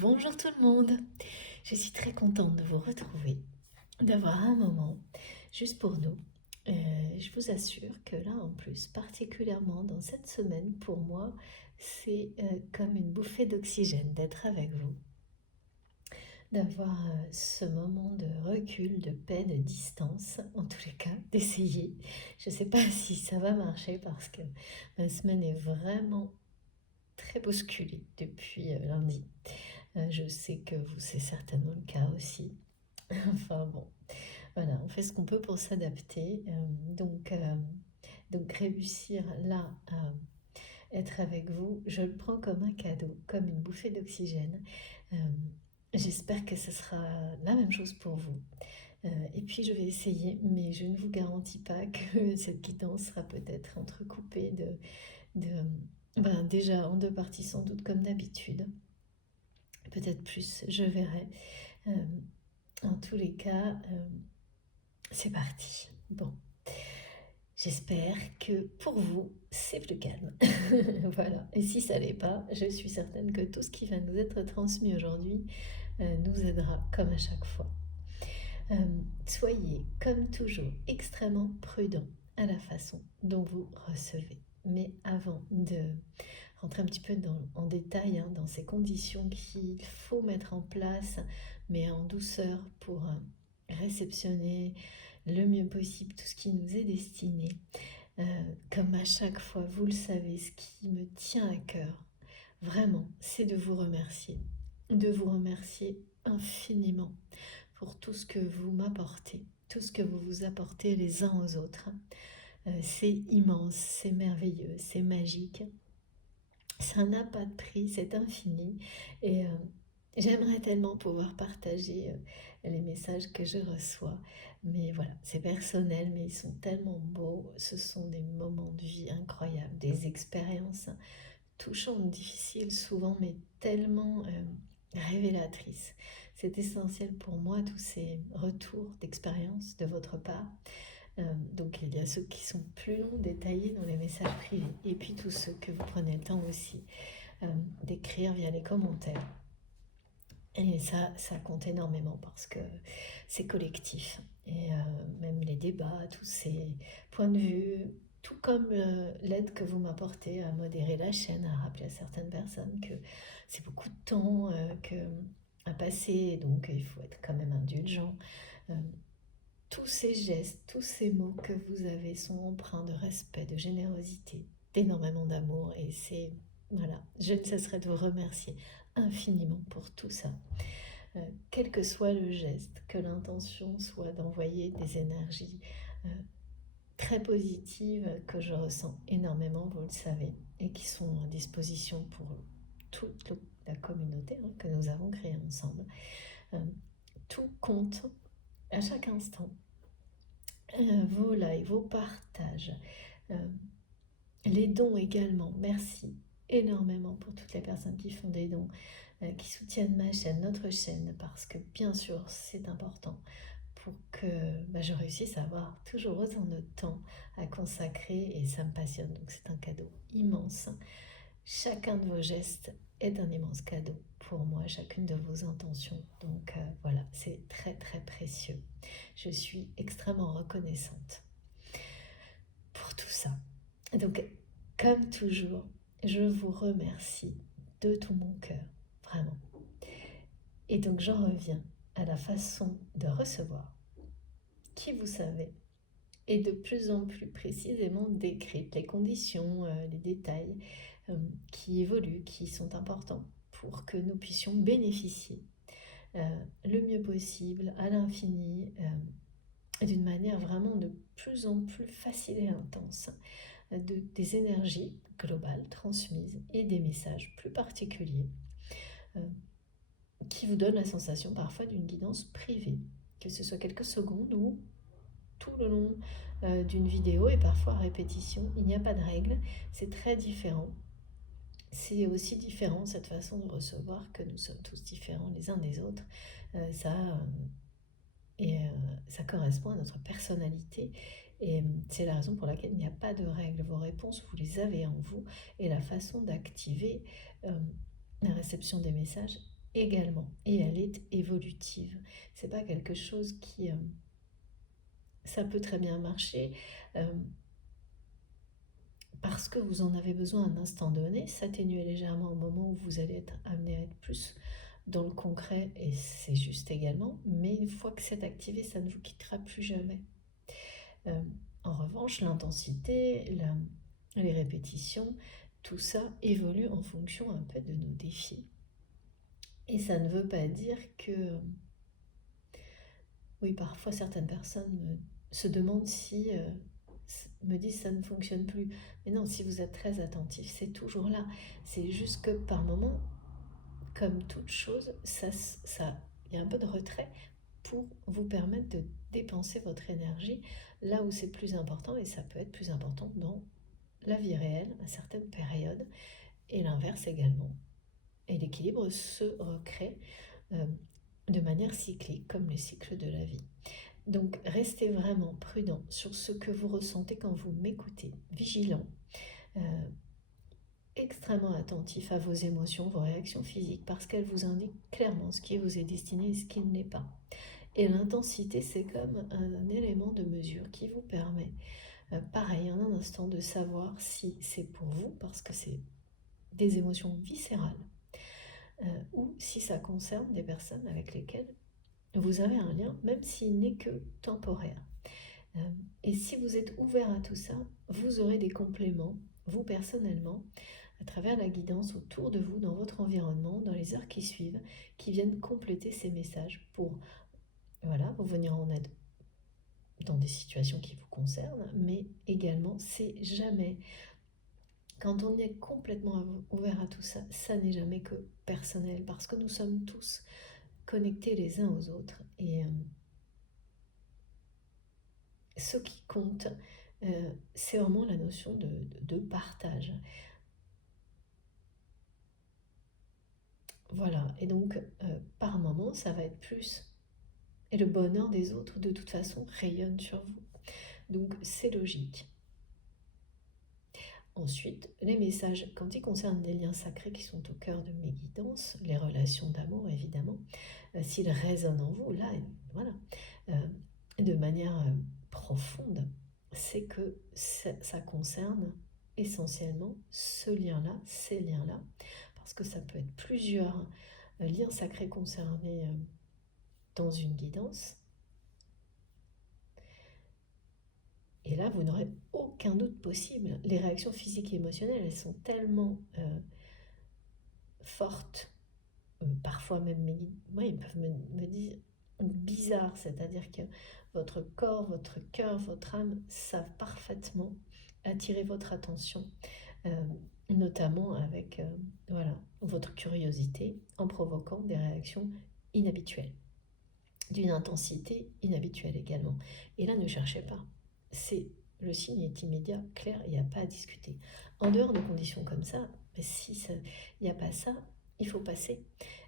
Bonjour tout le monde, je suis très contente de vous retrouver, d'avoir un moment juste pour nous. Je vous assure que là en plus, particulièrement dans cette semaine, pour moi, c'est comme une bouffée d'oxygène d'être avec vous, d'avoir ce moment de recul, de paix, de distance, en tous les cas, d'essayer. Je ne sais pas si ça va marcher parce que ma semaine est vraiment très bousculée depuis lundi. Je sais que vous, c'est certainement le cas aussi. Enfin bon, voilà, on fait ce qu'on peut pour s'adapter. Donc réussir là à être avec vous, je le prends comme un cadeau, comme une bouffée d'oxygène. Euh, J'espère que ce sera la même chose pour vous. Et puis je vais essayer, mais je ne vous garantis pas que cette guidance sera peut-être entrecoupée de déjà en deux parties sans doute comme d'habitude. Peut-être plus, je verrai. Euh, En tous les cas, c'est parti. Bon, j'espère que pour vous, c'est plus calme. Voilà. Et si ça l'est pas, je suis certaine que tout ce qui va nous être transmis aujourd'hui nous aidera comme à chaque fois. Euh, Soyez, comme toujours, extrêmement prudent à la façon dont vous recevez. Mais avant de rentrer un petit peu en détail dans ces conditions qu'il faut mettre en place, mais en douceur pour réceptionner le mieux possible tout ce qui nous est destiné. Comme à chaque fois, vous le savez, ce qui me tient à cœur, vraiment, c'est de vous remercier infiniment pour tout ce que vous m'apportez, tout ce que vous vous apportez les uns aux autres. C'est immense, c'est merveilleux, c'est magique. Ça n'a pas de prix, c'est infini. Et j'aimerais tellement pouvoir partager les messages que je reçois. Mais voilà, c'est personnel, mais ils sont tellement beaux. Ce sont des moments de vie incroyables, des expériences touchantes, difficiles souvent, mais tellement révélatrices. C'est essentiel pour moi, tous ces retours d'expérience de votre part. Donc il y a ceux qui sont plus longs, détaillés dans les messages privés, et puis tous ceux que vous prenez le temps aussi d'écrire via les commentaires. Et ça compte énormément parce que c'est collectif. Et même les débats, tous ces points de vue, tout comme l'aide que vous m'apportez à modérer la chaîne, à rappeler à certaines personnes que c'est beaucoup de temps à passer, donc il faut être quand même indulgent. Euh, Tous ces gestes, tous ces mots que vous avez sont empreints de respect, de générosité, d'énormément d'amour. Et c'est, voilà, je ne cesserai de vous remercier infiniment pour tout ça. Quel que soit le geste, que l'intention soit d'envoyer des énergies euh, très positives que je ressens énormément, vous le savez, et qui sont à disposition pour toute la communauté que nous avons créée ensemble. Euh, Tout compte à chaque instant. Vos likes, vos partages, euh, les dons également. Merci énormément pour toutes les personnes qui font des dons, qui soutiennent ma chaîne, notre chaîne, parce que bien sûr c'est important pour que je réussisse à avoir toujours autant de temps à consacrer et ça me passionne, donc c'est un cadeau immense. Chacun de vos gestes est un immense cadeau pour moi, chacune de vos intentions. Donc voilà, c'est très très précieux. Je suis extrêmement reconnaissante pour tout ça. Donc, comme toujours, je vous remercie de tout mon cœur, vraiment. Et donc, j'en reviens à la façon de recevoir, qui vous savez, et de plus en plus précisément décrite, les conditions, les détails qui évoluent, qui sont importants pour que nous puissions bénéficier le mieux possible, à l'infini, d'une manière vraiment de plus en plus facile et intense, des énergies globales transmises et des messages plus particuliers euh, qui vous donnent la sensation parfois d'une guidance privée, que ce soit quelques secondes ou tout le long d'une vidéo et parfois à répétition. Il n'y a pas de règle, c'est très différent. C'est aussi différent cette façon de recevoir que nous sommes tous différents les uns des autres. Ça correspond à notre personnalité et c'est la raison pour laquelle il n'y a pas de règle. Vos réponses, vous les avez en vous et la façon d'activer la réception des messages également, et elle est évolutive. C'est pas quelque chose qui... ça peut très bien marcher parce que vous en avez besoin à un instant donné, s'atténuer légèrement au moment où vous allez être amené à être plus dans le concret, et c'est juste également, mais une fois que c'est activé, ça ne vous quittera plus jamais. En revanche, l'intensité, les répétitions, tout ça évolue en fonction un peu de nos défis. Et ça ne veut pas dire que... Oui, parfois certaines personnes se demandent si... me disent ça ne fonctionne plus. Mais non, si vous êtes très attentif, c'est toujours là. C'est juste que par moment, comme toute chose, il y a un peu de retrait pour vous permettre de dépenser votre énergie là où c'est plus important, et ça peut être plus important dans la vie réelle à certaines périodes, et l'inverse également. Et l'équilibre se recrée de manière cyclique, comme les cycles de la vie. Donc restez vraiment prudent sur ce que vous ressentez quand vous m'écoutez, vigilant, extrêmement attentif à vos émotions, vos réactions physiques, parce qu'elles vous indiquent clairement ce qui vous est destiné et ce qui ne l'est pas. Et l'intensité, c'est comme un élément de mesure qui vous permet, pareil, en un instant, de savoir si c'est pour vous, parce que c'est des émotions viscérales, ou si ça concerne des personnes avec lesquelles vous avez un lien, même s'il n'est que temporaire. Et si vous êtes ouvert à tout ça, vous aurez des compléments, vous personnellement, à travers la guidance autour de vous, dans votre environnement, dans les heures qui suivent, qui viennent compléter ces messages pour vous venir en aide dans des situations qui vous concernent, mais également, c'est jamais, quand on est complètement ouvert à tout ça, ça n'est jamais que personnel, parce que nous sommes tous connectés les uns aux autres, et ce qui compte, c'est vraiment la notion de partage. Voilà, et donc par moment, ça va être plus. Et le bonheur des autres, de toute façon, rayonne sur vous. Donc c'est logique. Ensuite, les messages, quand ils concernent des liens sacrés qui sont au cœur de mes guidances, les relations d'amour évidemment, s'ils résonnent en vous, là, voilà, de manière profonde, c'est que ça concerne essentiellement ce lien-là, ces liens-là, parce que ça peut être plusieurs liens sacrés concernés dans une guidance. Et là, vous n'aurez aucun doute possible. Les réactions physiques et émotionnelles, elles sont tellement fortes, parfois même, ils peuvent me dire bizarres, c'est-à-dire que votre corps, votre cœur, votre âme savent parfaitement attirer votre attention, notamment avec votre curiosité, en provoquant des réactions inhabituelles, d'une intensité inhabituelle également. Et là, ne cherchez pas. Le signe est immédiat, clair, il n'y a pas à discuter. En dehors de conditions comme ça, mais si il n'y a pas ça, il faut passer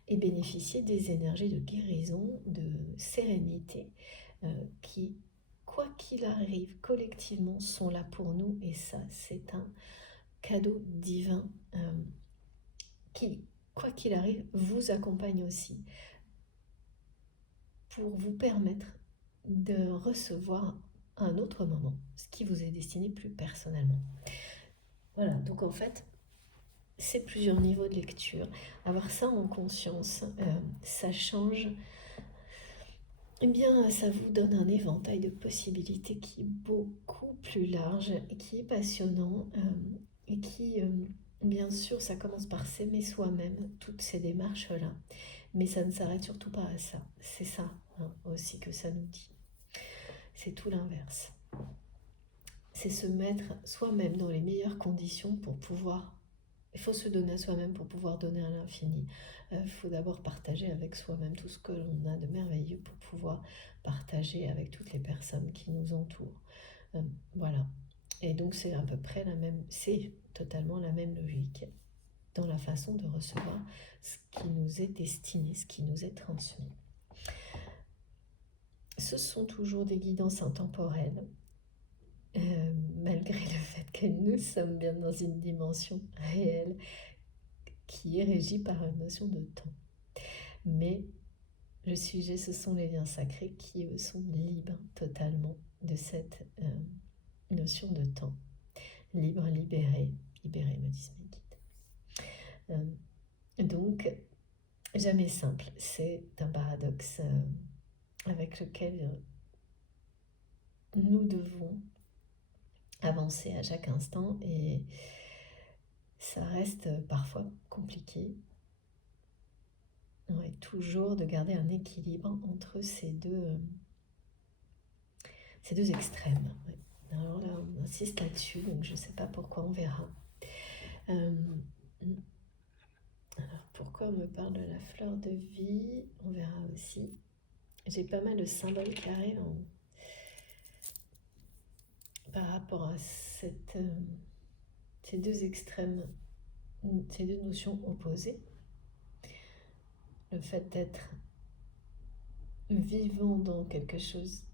et bénéficier des énergies de guérison, de sérénité, qui, quoi qu'il arrive, collectivement, sont là pour nous. Et ça, c'est un cadeau divin qui, quoi qu'il arrive, vous accompagne aussi pour vous permettre de recevoir à un autre moment ce qui vous est destiné plus personnellement. Voilà, donc en fait, c'est plusieurs niveaux de lecture. Avoir ça en conscience, ça change. Eh bien, ça vous donne un éventail de possibilités qui est beaucoup plus large, et qui est passionnant, et qui, bien sûr, ça commence par s'aimer soi-même, toutes ces démarches-là. Mais ça ne s'arrête surtout pas à ça. C'est ça aussi que ça nous dit. C'est tout l'inverse. C'est se mettre soi-même dans les meilleures conditions pour pouvoir... Il faut se donner à soi-même pour pouvoir donner à l'infini. Il faut d'abord partager avec soi-même tout ce que l'on a de merveilleux pour pouvoir partager avec toutes les personnes qui nous entourent. Voilà. Et donc c'est à peu près c'est totalement la même logique dans la façon de recevoir ce qui nous est destiné, ce qui nous est transmis. Ce sont toujours des guidances intemporelles, malgré le fait que nous sommes bien dans une dimension réelle qui est régie par une notion de temps. mais le sujet, ce sont les liens sacrés qui, eux, sont libres totalement de cette notion de temps. Libre, libéré, libéré, me disent mes guides. Donc, jamais simple, c'est un paradoxe avec lequel nous devons avancer à chaque instant, et ça reste parfois compliqué. Ouais, toujours de garder un équilibre entre ces deux extrêmes. Ouais. Alors là, on insiste là-dessus, donc je ne sais pas pourquoi, on verra. Alors, pourquoi on me parle de la fleur de vie? On verra aussi. J'ai pas mal de symboles qui arrivent par rapport à ces deux extrêmes, ces deux notions opposées. Le fait d'être vivant dans quelque chose,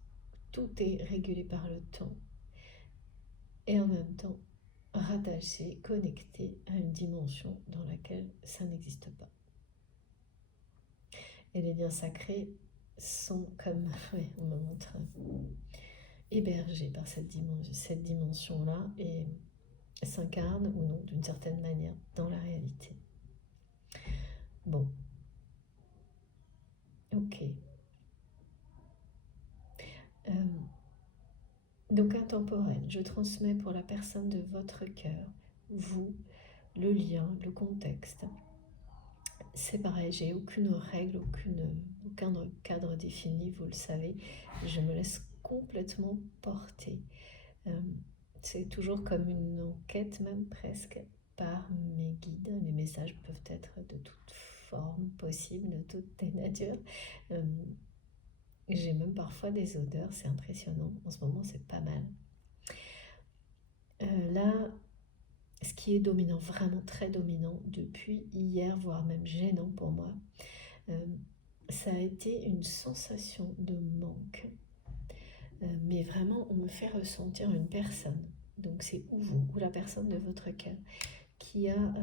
tout est régulé par le temps, et en même temps rattaché, connecté à une dimension dans laquelle ça n'existe pas. Et les liens sacrés sont comme, ouais, on me montre, hébergés par cette dimension-là, et s'incarnent ou non d'une certaine manière dans la réalité. Bon, ok. Donc intemporel, je transmets pour la personne de votre cœur, vous, le lien, le contexte. C'est pareil, j'ai aucune règle, aucun cadre défini, vous le savez. Je me laisse complètement porter. C'est toujours comme une enquête, même presque, par mes guides. Les messages peuvent être de toutes formes possibles, de toutes les natures. J'ai même parfois des odeurs, c'est impressionnant. En ce moment, c'est pas mal. Là, ce qui est dominant, vraiment très dominant, depuis hier, voire même gênant pour moi, ça a été une sensation de manque. Mais vraiment, on me fait ressentir une personne. Donc c'est ou vous, ou la personne de votre cœur, qui a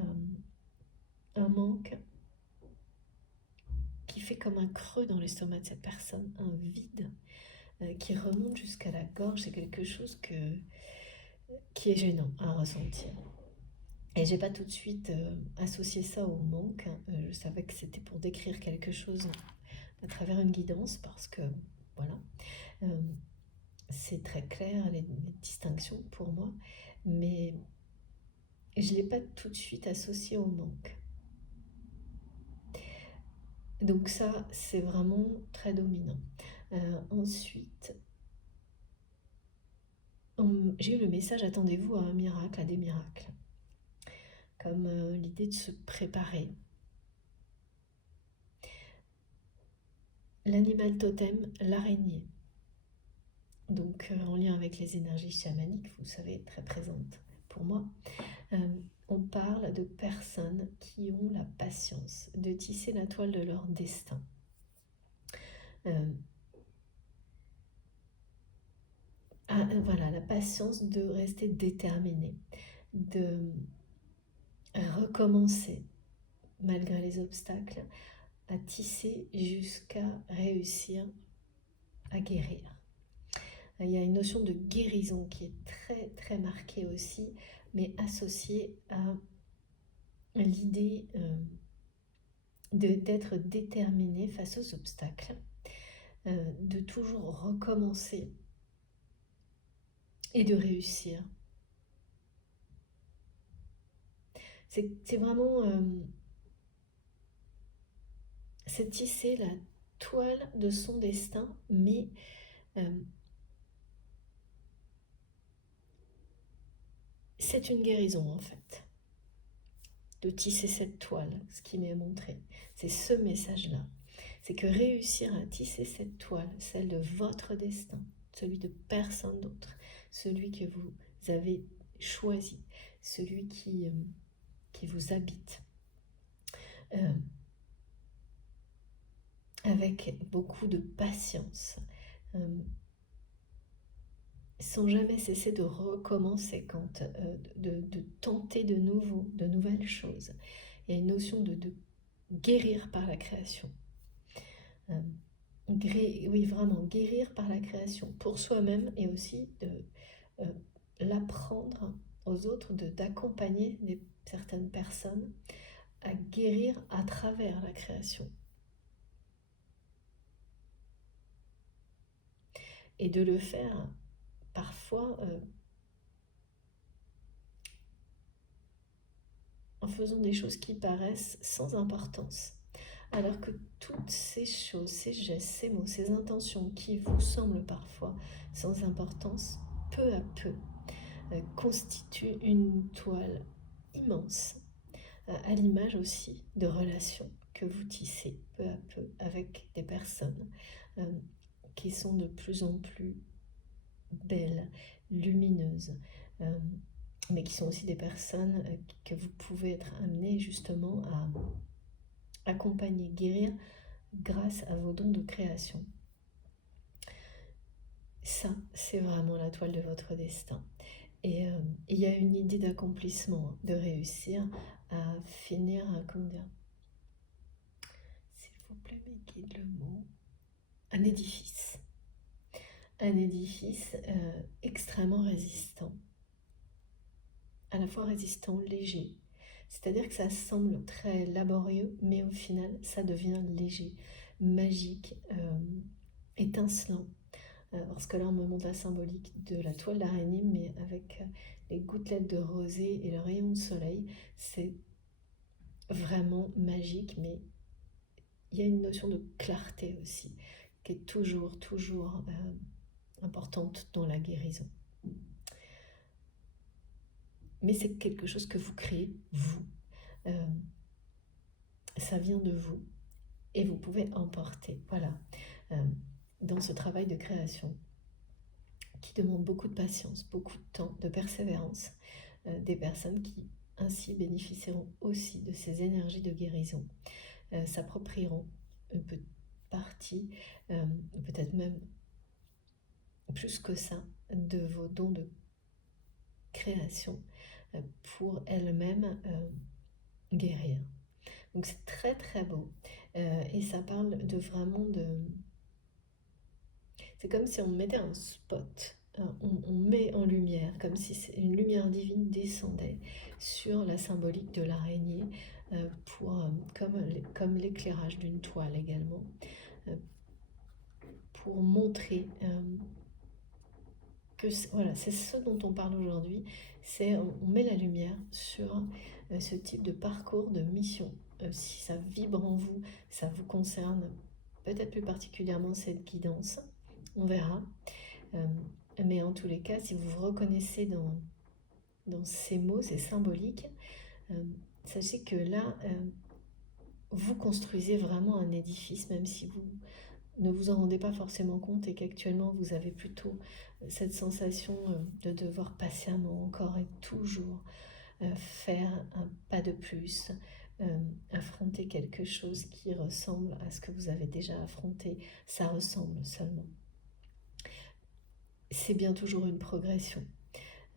un manque, qui fait comme un creux dans l'estomac de cette personne, un vide qui remonte jusqu'à la gorge. C'est quelque chose qui est gênant à ressentir. Et j'ai pas tout de suite associé ça au manque. Je savais que c'était pour décrire quelque chose à travers une guidance, parce que voilà, c'est très clair les distinctions pour moi, mais je l'ai pas tout de suite associé au manque. Donc ça, c'est vraiment très dominant. Ensuite, j'ai eu le message: attendez-vous à un miracle, à des miracles. Comme l'idée de se préparer. L'animal totem, l'araignée. Donc en lien avec les énergies chamaniques, vous savez, très présentes pour moi. On parle de personnes qui ont la patience de tisser la toile de leur destin. Voilà, la patience de rester déterminé, de recommencer malgré les obstacles, à tisser jusqu'à réussir à guérir. Il y a une notion de guérison qui est très très marquée aussi, mais associée à l'idée d'être déterminé face aux obstacles, de toujours recommencer et de réussir. C'est vraiment c'est tisser la toile de son destin, mais c'est une guérison en fait, de tisser cette toile. Ce qui m'est montré, c'est ce message-là. C'est que réussir à tisser cette toile, celle de votre destin, celui de personne d'autre, celui que vous avez choisi, celui qui vous habite, avec beaucoup de patience, sans jamais cesser de recommencer, de tenter de nouveau, de nouvelles choses. Il y a une notion de guérir par la création. Euh, oui, vraiment, guérir par la création, pour soi-même et aussi de euh, l'apprendre aux autres, d'accompagner certaines personnes à guérir à travers la création. Et de le faire parfois en faisant des choses qui paraissent sans importance. Alors que toutes ces choses, ces gestes, ces mots, ces intentions qui vous semblent parfois sans importance, peu à peu constituent une toile immense, à l'image aussi de relations que vous tissez peu à peu avec des personnes euh, qui sont de plus en plus belles, lumineuses, euh, mais qui sont aussi des personnes que vous pouvez être amené justement à accompagner, guérir grâce à vos dons de création. Ça, c'est vraiment la toile de votre destin. Et il y a une idée d'accomplissement, de réussir à finir, comment dire, s'il vous plaît, mais guide le mot, un édifice. Un édifice extrêmement résistant, à la fois résistant, léger. C'est-à-dire que ça semble très laborieux, mais au final, ça devient léger, magique, étincelant. Parce que là, on me montre la symbolique de la toile d'araignée, mais avec les gouttelettes de rosée et le rayon de soleil. C'est vraiment magique, mais il y a une notion de clarté aussi, qui est toujours importante dans la guérison. Mais c'est quelque chose que vous créez, vous. Euh, ça vient de vous et vous pouvez emporter. Voilà. Euh, dans ce travail de création qui demande beaucoup de patience, beaucoup de temps, de persévérance, des personnes qui ainsi bénéficieront aussi de ces énergies de guérison, s'approprieront une petite partie, peut-être même plus que ça, de vos dons de création pour elles-mêmes guérir. Donc c'est très très beau. Et ça parle de vraiment de... C'est comme si on mettait un spot, on met en lumière, comme si une lumière divine descendait sur la symbolique de l'araignée, comme l'éclairage d'une toile également, euh, pour montrer que voilà, c'est ce dont on parle aujourd'hui, c'est on met la lumière sur ce type de parcours de mission. Si ça vibre en vous, ça vous concerne peut-être plus particulièrement cette guidance, on verra. Euh, mais en tous les cas, si vous vous reconnaissez dans ces mots, c'est symbolique, euh, sachez que là, vous construisez vraiment un édifice, même si vous ne vous en rendez pas forcément compte et qu'actuellement vous avez plutôt cette sensation de devoir patiemment encore et toujours faire un pas de plus, affronter quelque chose qui ressemble à ce que vous avez déjà affronté. Ça ressemble seulement. C'est bien toujours une progression.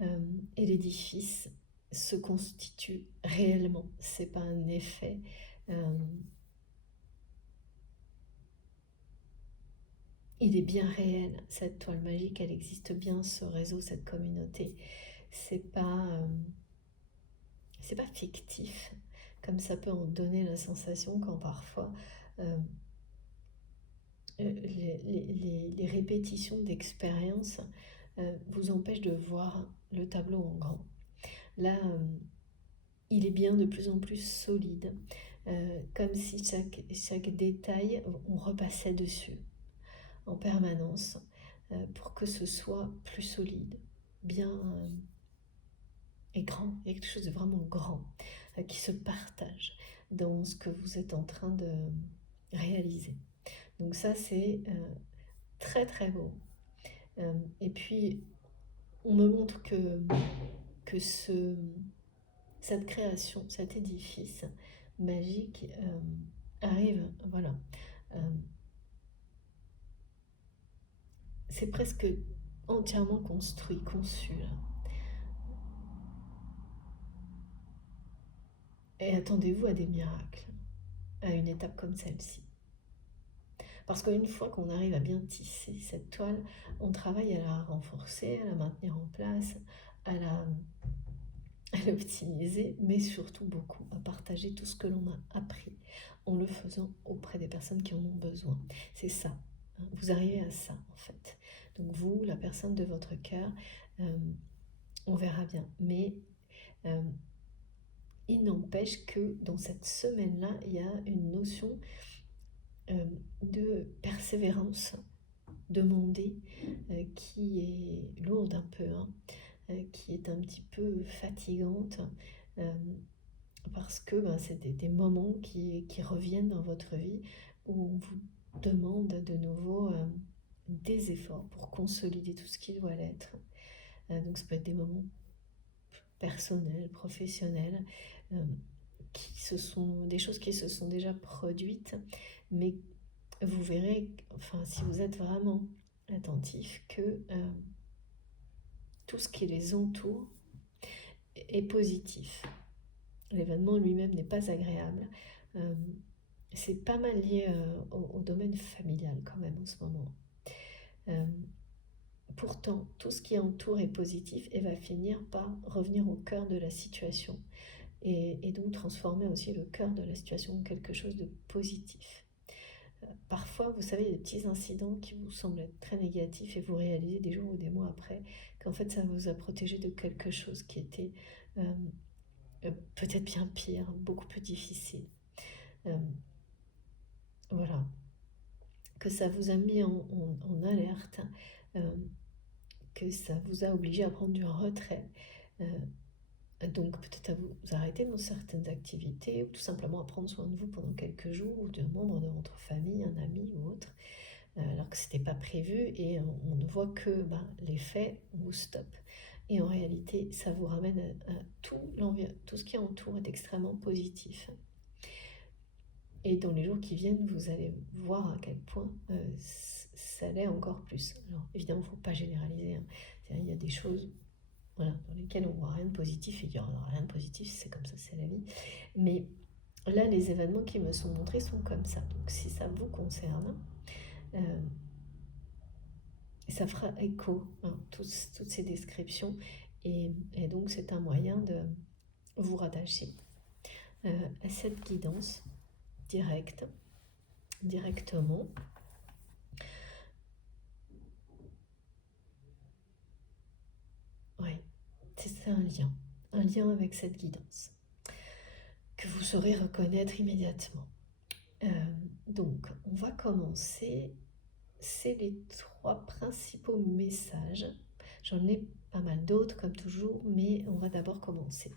Et l'édifice se constitue réellement. C'est pas un effet. Il est bien réel, cette toile magique, elle existe bien, ce réseau, cette communauté. C'est pas, euh, c'est pas fictif, comme ça peut en donner la sensation quand parfois les répétitions d'expériences vous empêchent de voir le tableau en grand. Là, il est bien de plus en plus solide, comme si chaque détail, on repassait dessus en permanence pour que ce soit plus solide, bien et grand. Il y a quelque chose de vraiment grand qui se partage dans ce que vous êtes en train de réaliser. Donc ça, c'est très très beau. Et puis, on me montre que cette création, cet édifice magique arrive, voilà. Euh, c'est presque entièrement construit, conçu. Là. Et attendez-vous à des miracles, à une étape comme celle-ci. Parce qu'une fois qu'on arrive à bien tisser cette toile, on travaille à la renforcer, à la maintenir en place, à l'optimiser, mais surtout beaucoup à partager tout ce que l'on a appris en le faisant auprès des personnes qui en ont besoin. C'est ça, hein, vous arrivez à ça en fait. Donc vous, la personne de votre cœur, on verra bien. Mais il n'empêche que dans cette semaine-là, il y a une notion de persévérance demandée qui est lourde un peu, hein, qui est un petit peu fatigante parce que c'est des moments qui reviennent dans votre vie où on vous demande de nouveau des efforts pour consolider tout ce qui doit l'être. Donc ça peut être des moments personnels, professionnels, des choses qui se sont déjà produites, mais vous verrez, enfin si vous êtes vraiment attentif, que tout ce qui les entoure est positif. L'événement lui-même n'est pas agréable. C'est pas mal lié au domaine familial quand même en ce moment. Pourtant, tout ce qui entoure est positif et va finir par revenir au cœur de la situation et donc transformer aussi le cœur de la situation en quelque chose de positif. Parfois, vous savez, il y a des petits incidents qui vous semblent être très négatifs et vous réalisez des jours ou des mois après qu'en fait ça vous a protégé de quelque chose qui était peut-être bien pire, beaucoup plus difficile. Voilà. Que ça vous a mis en alerte, que ça vous a obligé à prendre du retrait. Donc peut-être à vous arrêter dans certaines activités ou tout simplement à prendre soin de vous pendant quelques jours ou d'un membre de votre famille, un ami ou autre, alors que c'était pas prévu et on ne voit que l'effet vous stoppe. Et en réalité, ça vous ramène à tout ce qui entoure est extrêmement positif. Et dans les jours qui viennent, vous allez voir à quel point ça l'est encore plus. Alors évidemment, il ne faut pas généraliser, hein. Il y a des choses dans lesquelles on ne voit rien de positif et il n'y aura rien de positif, c'est comme ça, c'est la vie. Mais là, les événements qui me sont montrés sont comme ça. Donc si ça vous concerne, ça fera écho, hein, toutes ces descriptions. Et donc c'est un moyen de vous rattacher à cette guidance directement. Oui, c'est un lien avec cette guidance que vous saurez reconnaître immédiatement. Donc, on va commencer. C'est les 3 principaux messages. J'en ai pas mal d'autres comme toujours, mais on va d'abord commencer.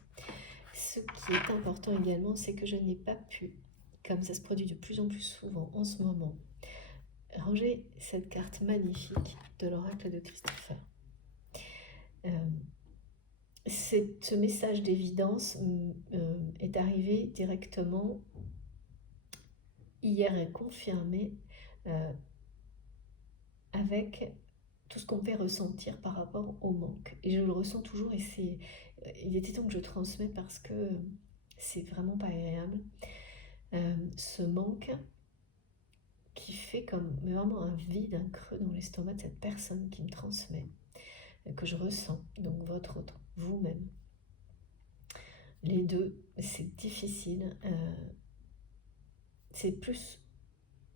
Ce qui est important également, c'est que je n'ai pas pu, comme ça se produit de plus en plus souvent en ce moment, ranger cette carte magnifique de l'oracle de Christopher. Ce message d'évidence est arrivé directement hier et confirmé avec tout ce qu'on fait ressentir par rapport au manque. Et je le ressens toujours et il était temps que je transmets parce que c'est vraiment pas agréable. Ce manque qui fait comme vraiment un vide, un creux dans l'estomac de cette personne qui me transmet, que je ressens, donc vous-même. Les deux, c'est difficile. C'est plus,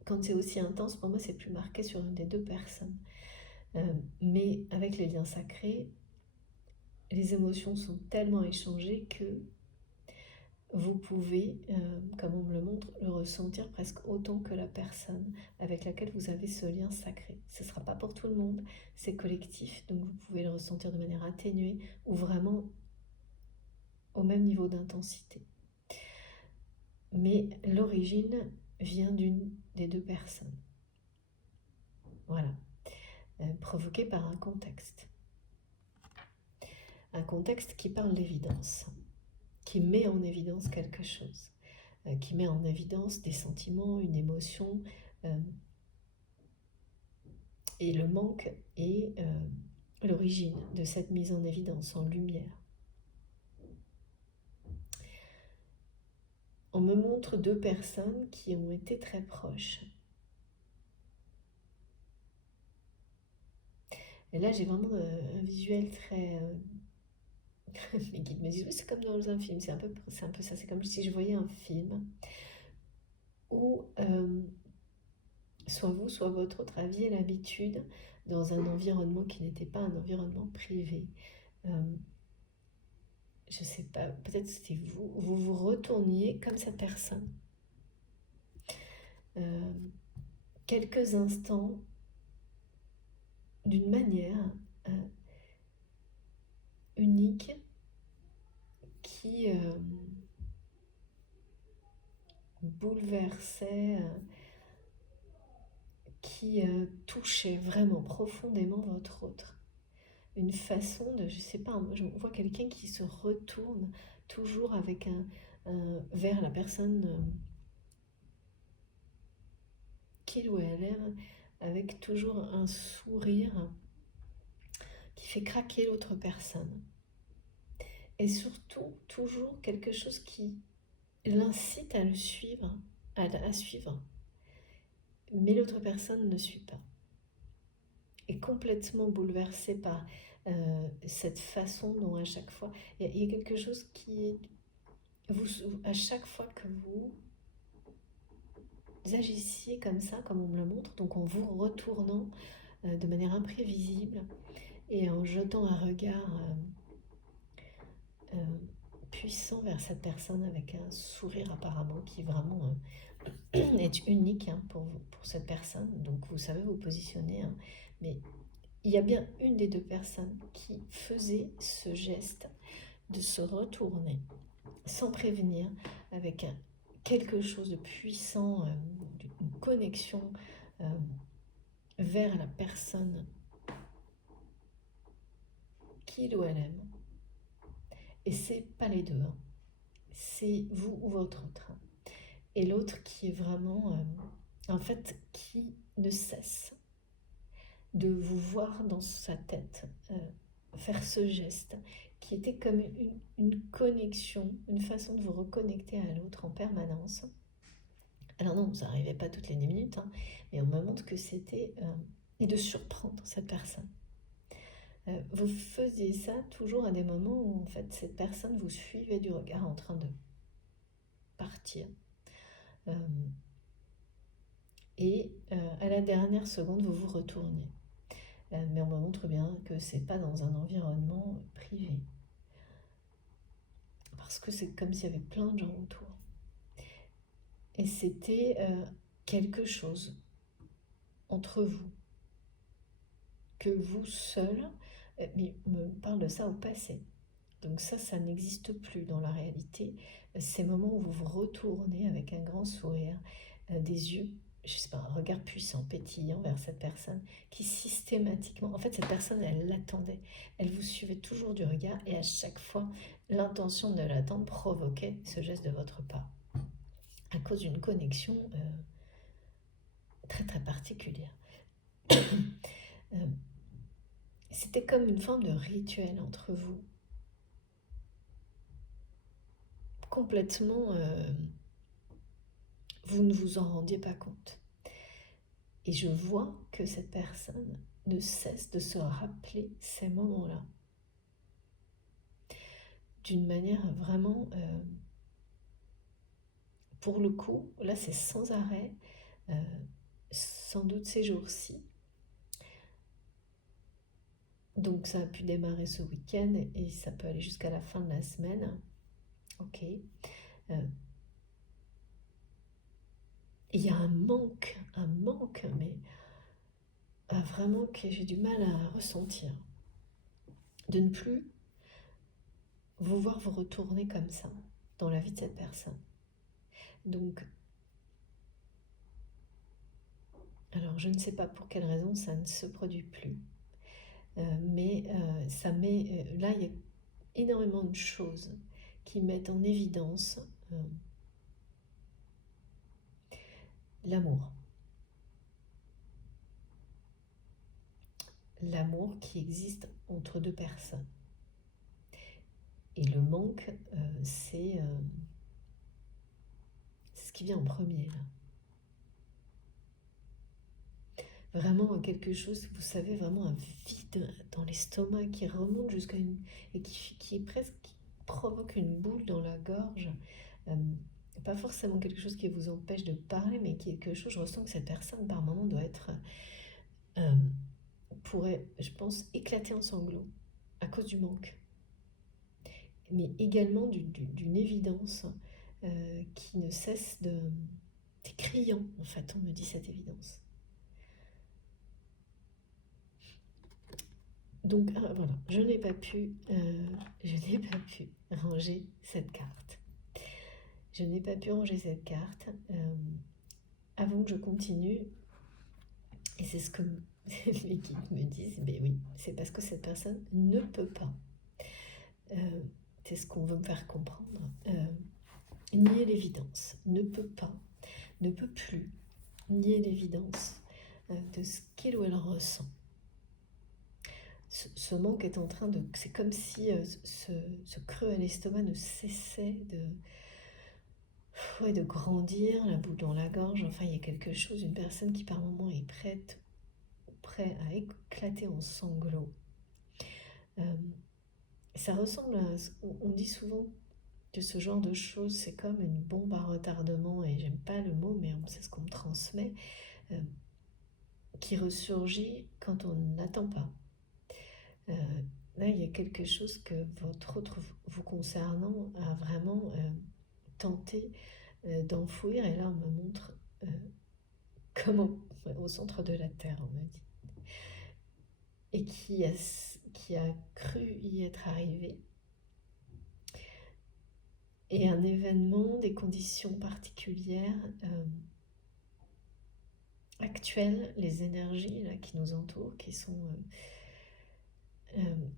quand c'est aussi intense, pour moi, c'est plus marqué sur une des deux personnes. Mais avec les liens sacrés, les émotions sont tellement échangées que vous pouvez, comme on me le montre, le ressentir presque autant que la personne avec laquelle vous avez ce lien sacré. Ce ne sera pas pour tout le monde, c'est collectif, donc vous pouvez le ressentir de manière atténuée ou vraiment au même niveau d'intensité. Mais l'origine vient d'une des deux personnes. Voilà. Provoquée par un contexte. Un contexte qui parle d'évidence, qui met en évidence quelque chose, qui met en évidence des sentiments, une émotion, et le manque est l'origine de cette mise en évidence, en lumière. On me montre deux personnes qui ont été très proches, Et là, j'ai vraiment un visuel très... mes guides me disent, oui, c'est comme dans un film, c'est un peu ça, c'est comme si je voyais un film où soit vous, soit votre autre aviez l'habitude, dans un environnement qui n'était pas un environnement privé, je sais pas, peut-être c'était vous, vous vous retourniez comme cette personne. Euh, Quelques instants d'une manière euh, unique qui bouleversait, qui touchait vraiment profondément votre autre. Une façon de, je sais pas, je vois quelqu'un qui se retourne toujours avec vers la personne qu'il ou elle aime, avec toujours un sourire qui fait craquer l'autre personne. Et surtout, toujours quelque chose qui l'incite à le suivre, à suivre. Mais l'autre personne ne suit pas. Est complètement bouleversée par cette façon dont à chaque fois, il y a quelque chose qui est, à chaque fois que vous agissiez comme ça, comme on me le montre, donc en vous retournant de manière imprévisible et en jetant un regard puissant vers cette personne avec un sourire apparemment qui vraiment est unique pour cette personne. Donc vous savez vous positionner, hein, mais il y a bien une des deux personnes qui faisait ce geste de se retourner sans prévenir avec quelque chose de puissant, une connexion vers la personne qu'il ou elle aime. Et c'est pas les deux, hein. C'est vous ou votre autre. Et l'autre qui est vraiment, en fait, qui ne cesse de vous voir dans sa tête faire ce geste qui était comme une connexion, une façon de vous reconnecter à l'autre en permanence. Alors non, ça n'arrivait pas toutes les 10 minutes, hein, mais on me montre que c'était... et de surprendre cette personne. Vous faisiez ça toujours à des moments où en fait cette personne vous suivait du regard en train de partir. Et à la dernière seconde, vous vous retournez. Mais on me montre bien que c'est pas dans un environnement privé. Parce que c'est comme s'il y avait plein de gens autour. Et c'était quelque chose entre vous, que vous seul, mais on me parle de ça au passé. Donc ça n'existe plus dans la réalité. Ces moments où vous vous retournez avec un grand sourire, des yeux, je sais pas, un regard puissant, pétillant vers cette personne qui systématiquement, en fait cette personne elle l'attendait, elle vous suivait toujours du regard et à chaque fois l'intention de l'attendre provoquait ce geste de votre part à cause d'une connexion très très particulière. C'était comme une forme de rituel entre vous, complètement, vous ne vous en rendiez pas compte. Et je vois que cette personne ne cesse de se rappeler ces moments-là. D'une manière vraiment, pour le coup, là c'est sans arrêt, sans doute ces jours-ci. Donc ça a pu démarrer ce week-end et ça peut aller jusqu'à la fin de la semaine. Ok. Il y a un manque, mais vraiment que j'ai du mal à ressentir. De ne plus vous voir vous retourner comme ça dans la vie de cette personne. Donc, alors je ne sais pas pour quelle raison ça ne se produit plus. Mais ça met, là il y a énormément de choses qui mettent en évidence l'amour. L'amour qui existe entre deux personnes. Et le manque, c'est ce qui vient en premier là. vraiment quelque chose, vous savez, vraiment un vide dans l'estomac qui remonte jusqu'à une... et qui est presque... qui provoque une boule dans la gorge. Euh, Pas forcément quelque chose qui vous empêche de parler, mais quelque chose, je ressens que cette personne, par moment, doit être... euh, pourrait, je pense, éclater en sanglots à cause du manque. Mais également d'une évidence qui ne cesse de... C'est criant, en fait, on me dit cette évidence. Donc voilà, je n'ai pas pu ranger cette carte. Je n'ai pas pu ranger cette carte. Avant que je continue, et c'est ce que mes guides me disent, ben oui, c'est parce que cette personne ne peut pas. C'est ce qu'on veut me faire comprendre. Nier l'évidence, ne peut pas, ne peut plus nier l'évidence de ce qu'il ou elle ressent. Ce manque est en train de... C'est comme si ce creux à l'estomac ne cessait de grandir, la boule dans la gorge. Enfin, il y a quelque chose, une personne qui par moment est prêt à éclater en sanglots. Ça ressemble à... On dit souvent que ce genre de choses, c'est comme une bombe à retardement, et j'aime pas le mot, mais c'est ce qu'on me transmet, qui ressurgit quand on n'attend pas. Là, il y a quelque chose que votre autre vous concernant a vraiment tenté d'enfouir, et là on me montre comment au centre de la terre, on me dit, et qui a cru y être arrivé, et un événement, des conditions particulières actuelles, les énergies là, qui nous entourent,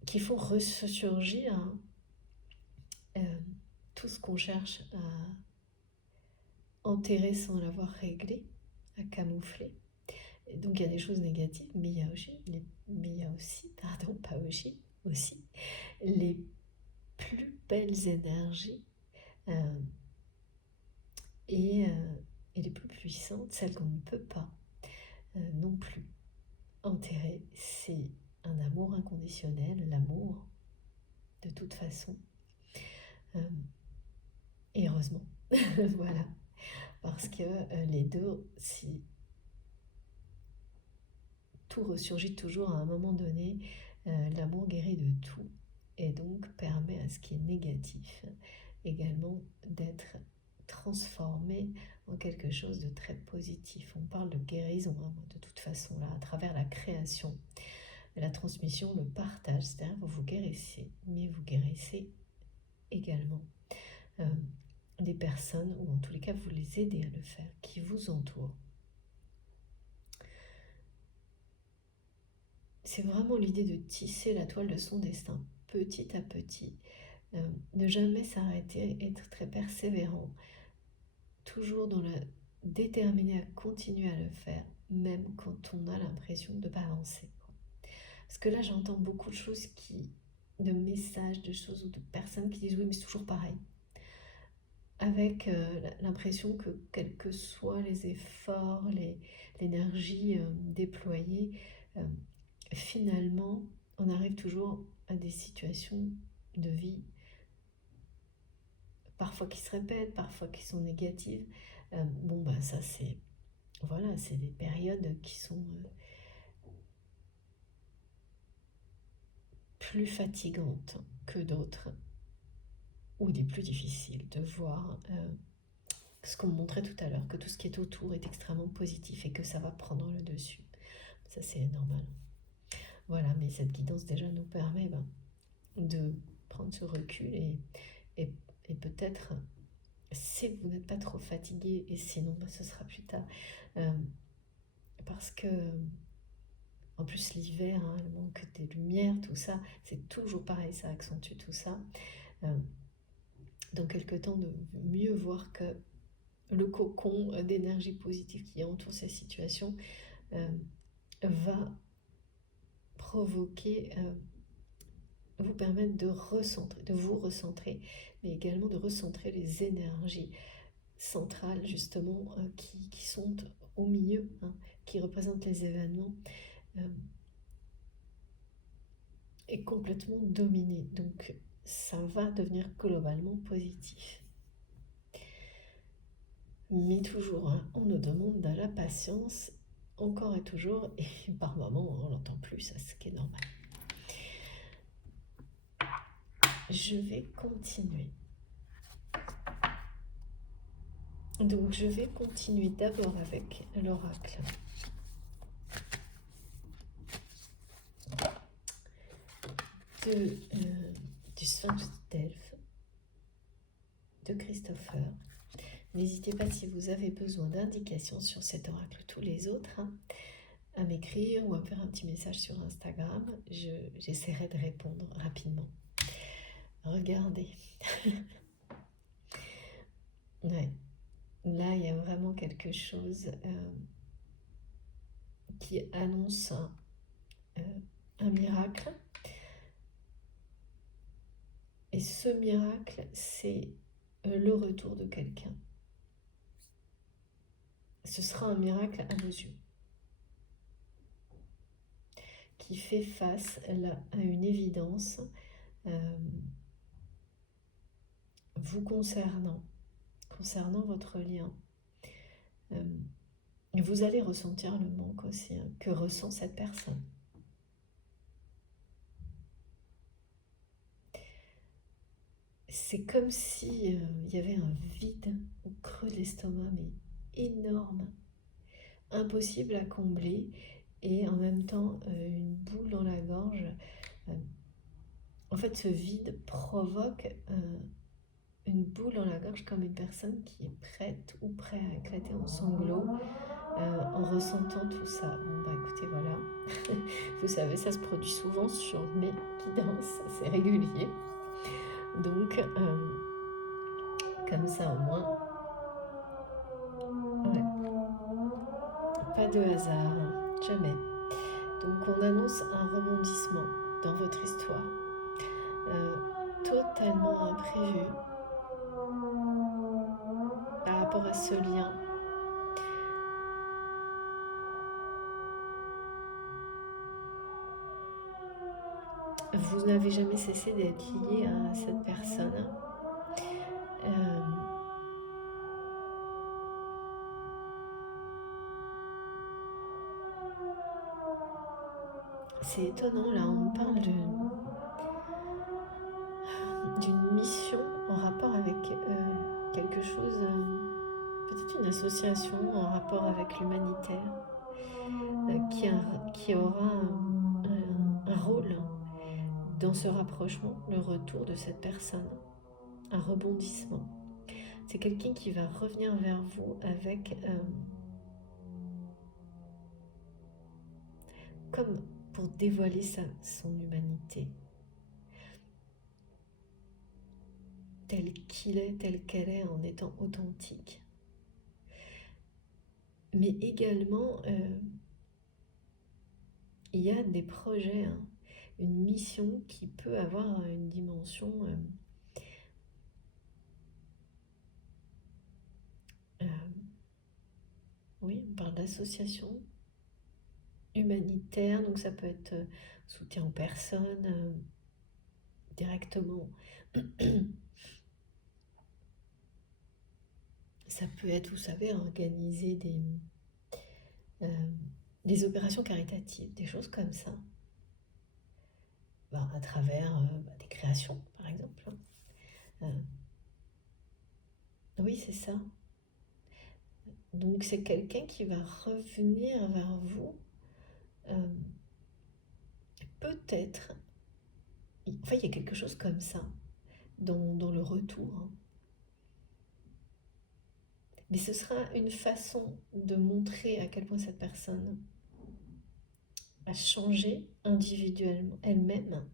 qui font ressurgir tout ce qu'on cherche à enterrer sans l'avoir réglé, à camoufler. Et donc il y a des choses négatives, mais il y a aussi, aussi, les plus belles énergies euh, et, euh, et les plus puissantes, celles qu'on ne peut pas non plus enterrer. C'est un amour inconditionnel, l'amour de toute façon. Et heureusement, voilà, parce que les deux, si tout ressurgit toujours à un moment donné, l'amour guérit de tout et donc permet à ce qui est négatif également d'être transformé en quelque chose de très positif. On parle de guérison de toute façon là, à travers la création, la transmission, le partage, c'est-à-dire que vous guérissez, mais vous guérissez également des personnes, ou en tous les cas vous les aidez à le faire, qui vous entourent. C'est vraiment l'idée de tisser la toile de son destin petit à petit, ne jamais s'arrêter, être très persévérant, toujours dans la déterminé à continuer à le faire, même quand on a l'impression de ne pas avancer. Parce que là j'entends beaucoup de messages, de choses ou de personnes qui disent oui mais c'est toujours pareil. Avec l'impression que quels que soient les efforts, l'énergie déployée, finalement, on arrive toujours à des situations de vie, parfois qui se répètent, parfois qui sont négatives. Ça c'est... Voilà, c'est des périodes qui sont plus fatigantes que d'autres, ou des plus difficiles de voir ce qu'on me montrait tout à l'heure, que tout ce qui est autour est extrêmement positif et que ça va prendre le dessus. Ça c'est normal. Voilà, mais cette guidance déjà nous permet de prendre ce recul et peut-être, si vous n'êtes pas trop fatigué, et sinon ce sera plus tard, parce que en plus l'hiver, le manque des lumières, tout ça, c'est toujours pareil, ça accentue tout ça. Dans quelques temps, de mieux voir que le cocon d'énergie positive qui entoure ces situations va provoquer, vous permettre de vous recentrer, mais également de recentrer les énergies centrales justement qui sont au milieu, hein, qui représente les événements, est complètement dominé. Donc ça va devenir globalement positif. Mais toujours, hein, on nous demande de la patience, encore et toujours, et par moments on l'entend plus, ça, ce qui est normal. Je vais continuer. Donc je vais continuer d'abord avec l'oracle du Sphinx de Delphes, de Christopher. N'hésitez pas, si vous avez besoin d'indications sur cet oracle, tous les autres, hein, à m'écrire ou à me faire un petit message sur Instagram. J'essaierai de répondre rapidement. Regardez. Ouais. Là, il y a vraiment quelque chose qui annonce un miracle. Et ce miracle, c'est le retour de quelqu'un. Ce sera un miracle à vos yeux, qui fait face là, à une évidence vous concernant votre lien. Vous allez ressentir le manque aussi, hein, que ressent cette personne. C'est comme si il y avait un vide au creux de l'estomac, mais énorme, impossible à combler, et en même temps une boule dans la gorge. En fait, ce vide provoque une boule dans la gorge, comme une personne qui est prête ou prêt à éclater en sanglots en ressentant tout ça. Bon, bah écoutez, voilà. Vous savez, ça se produit souvent sur mes guidances, c'est régulier. Donc, comme ça au moins, ouais, pas de hasard, jamais. Donc on annonce un rebondissement dans votre histoire, totalement imprévu par rapport à ce lien. Vous n'avez jamais cessé d'être lié à cette personne. C'est étonnant, là on parle d'une mission en rapport avec quelque chose, peut-être une association en rapport avec l'humanitaire, qui aura un rôle dans ce rapprochement, le retour de cette personne, un rebondissement. C'est quelqu'un qui va revenir vers vous avec, comme pour dévoiler son humanité, tel qu'il est, telle qu'elle est, en étant authentique. Mais également, il y a des projets, hein, une mission qui peut avoir une dimension oui, on parle d'association humanitaire, donc ça peut être soutien aux personnes directement. Ça peut être, vous savez, organiser des opérations caritatives, des choses comme ça, à travers des créations, par exemple. Oui, c'est ça. Donc c'est quelqu'un qui va revenir vers vous, peut-être, enfin il y a quelque chose comme ça dans le retour, hein. Mais ce sera une façon de montrer à quel point cette personne a changé individuellement elle-même,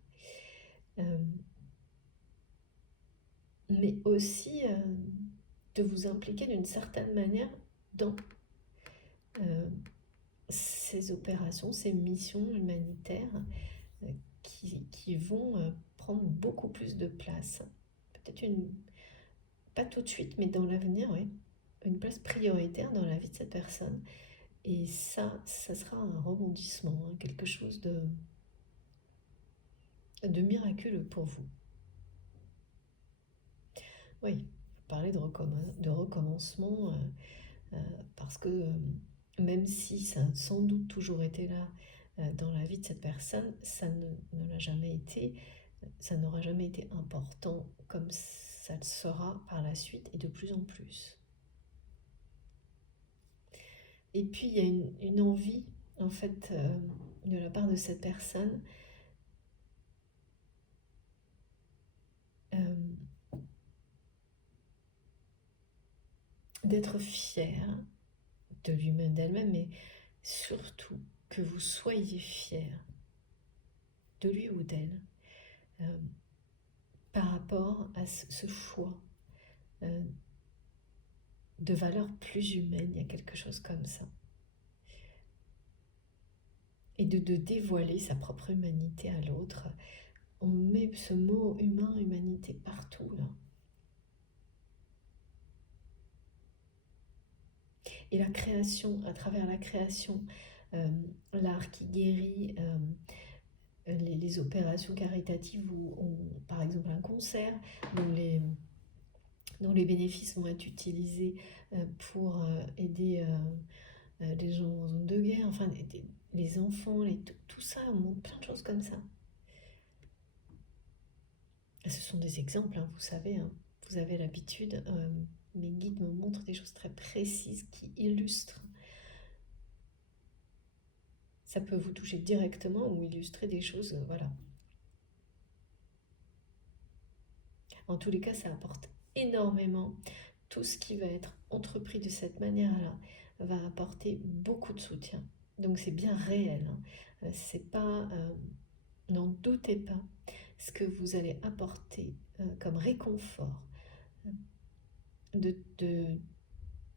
mais aussi de vous impliquer d'une certaine manière dans ces opérations, ces missions humanitaires qui vont prendre beaucoup plus de place. Peut-être pas tout de suite, mais dans l'avenir, oui, une place prioritaire dans la vie de cette personne. Et ça sera un rebondissement, hein, quelque chose de miraculeux pour vous. Oui, parler de recommencement, parce que même si ça a sans doute toujours été là dans la vie de cette personne, ça ne l'a jamais été, ça n'aura jamais été important comme ça le sera par la suite et de plus en plus. Et puis il y a une envie, en fait, de la part de cette personne d'être fière de lui-même, d'elle-même, mais surtout que vous soyez fier de lui ou d'elle euh, par rapport à ce choix de valeur plus humaine, il y a quelque chose comme ça. Et de dévoiler sa propre humanité à l'autre. On met ce mot humain, humanité partout là. Et la création, à travers la création, l'art qui guérit, les opérations caritatives où par exemple un concert dont les bénéfices vont être utilisés pour aider les gens en zone de guerre, enfin les enfants, tout ça, on montre plein de choses comme ça. Ce sont des exemples, hein, vous savez, hein, vous avez l'habitude, mes guides me montrent des choses très précises qui illustrent. Ça peut vous toucher directement ou illustrer des choses, voilà. En tous les cas, ça apporte énormément. Tout ce qui va être entrepris de cette manière-là va apporter beaucoup de soutien. Donc c'est bien réel, hein. C'est pas, n'en doutez pas, ce que vous allez apporter comme réconfort de, de,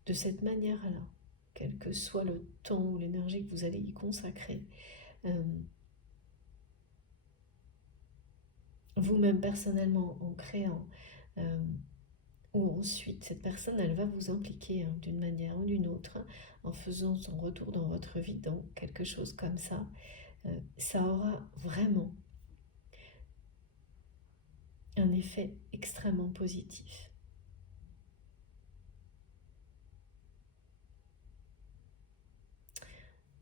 de cette manière-là, quel que soit le temps ou l'énergie que vous allez y consacrer. Vous-même personnellement en créant, ou ensuite cette personne elle va vous impliquer hein, d'une manière ou d'une autre en faisant son retour dans votre vie dans quelque chose comme ça aura vraiment un effet extrêmement positif.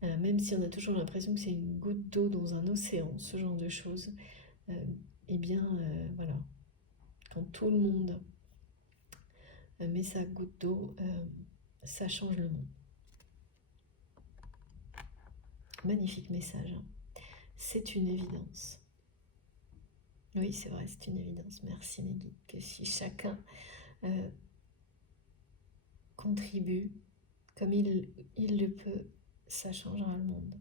Même si on a toujours l'impression que c'est une goutte d'eau dans un océan, ce genre de choses, eh bien voilà, quand tout le monde met sa goutte d'eau, ça change le monde. Magnifique message, hein. C'est une évidence. Oui, c'est vrai, c'est une évidence. Merci Négui. Que si chacun contribue comme il le peut, ça changera le monde.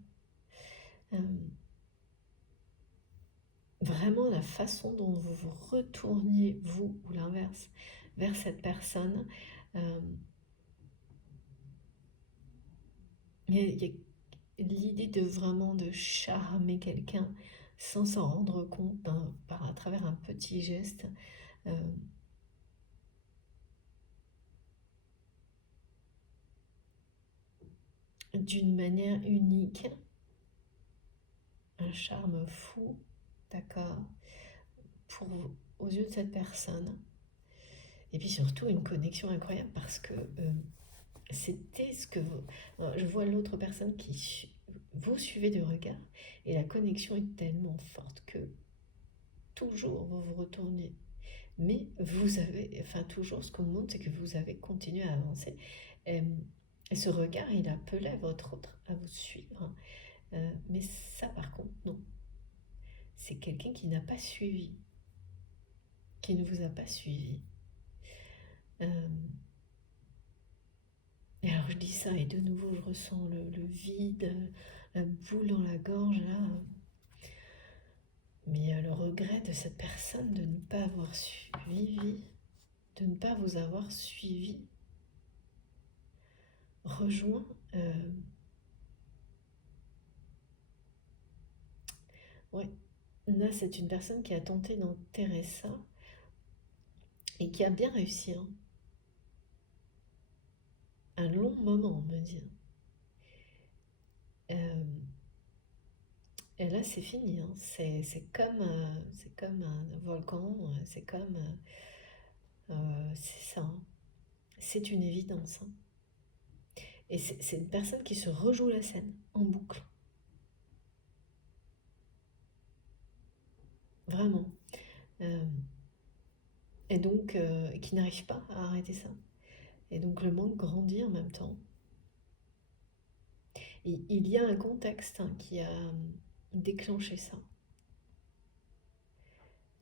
Vraiment la façon dont vous vous retourniez, vous ou l'inverse, vers cette personne, il y a l'idée de vraiment de charmer quelqu'un sans s'en rendre compte à travers un petit geste. D'une manière unique, un charme fou, d'accord, aux yeux de cette personne. Et puis surtout une connexion incroyable parce que c'était ce que vous... Je vois l'autre personne vous suivez de regard et la connexion est tellement forte que toujours vous vous retournez. Mais vous avez, enfin toujours ce qu'on me montre, c'est que vous avez continué à avancer. Et ce regard, il appelait votre autre à vous suivre. Mais ça, par contre, non. C'est quelqu'un qui n'a pas suivi, qui ne vous a pas suivi. Et alors je dis ça et de nouveau je ressens le vide, la boule dans la gorge là. Mais le regret de cette personne de ne pas avoir suivi, de ne pas vous avoir suivi, rejoint. Ouais, là c'est une personne qui a tenté d'enterrer ça et qui a bien réussi. Hein. Un long moment, on me dit. Et là, c'est fini, hein. C'est comme un volcan, c'est comme... c'est ça, hein. C'est une évidence, hein. Et c'est une personne qui se rejoue la scène en boucle. Vraiment. Euh, et donc, qui n'arrive pas à arrêter ça. Et donc, le manque grandit en même temps. Et il y a un contexte, hein, qui a déclenché ça.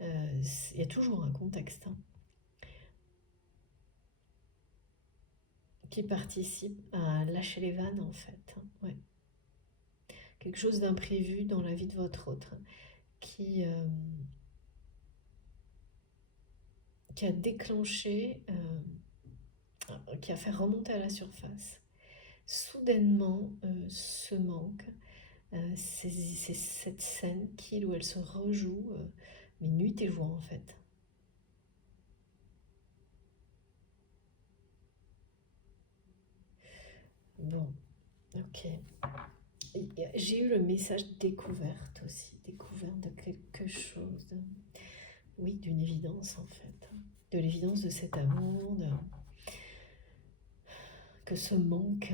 Il y a toujours un contexte, hein, qui participe à lâcher les vannes, en fait, hein. Ouais. Quelque chose d'imprévu dans la vie de votre autre, hein, qui, euh, qui a déclenché, qui a fait remonter à la surface soudainement ce manque. C'est cette scène qu'il ou elle se rejoue, mais nuit et jour en fait. Bon, ok. J'ai eu le message découverte aussi, découverte de quelque chose, oui, d'une évidence en fait, de l'évidence de cet amour, que ce manque.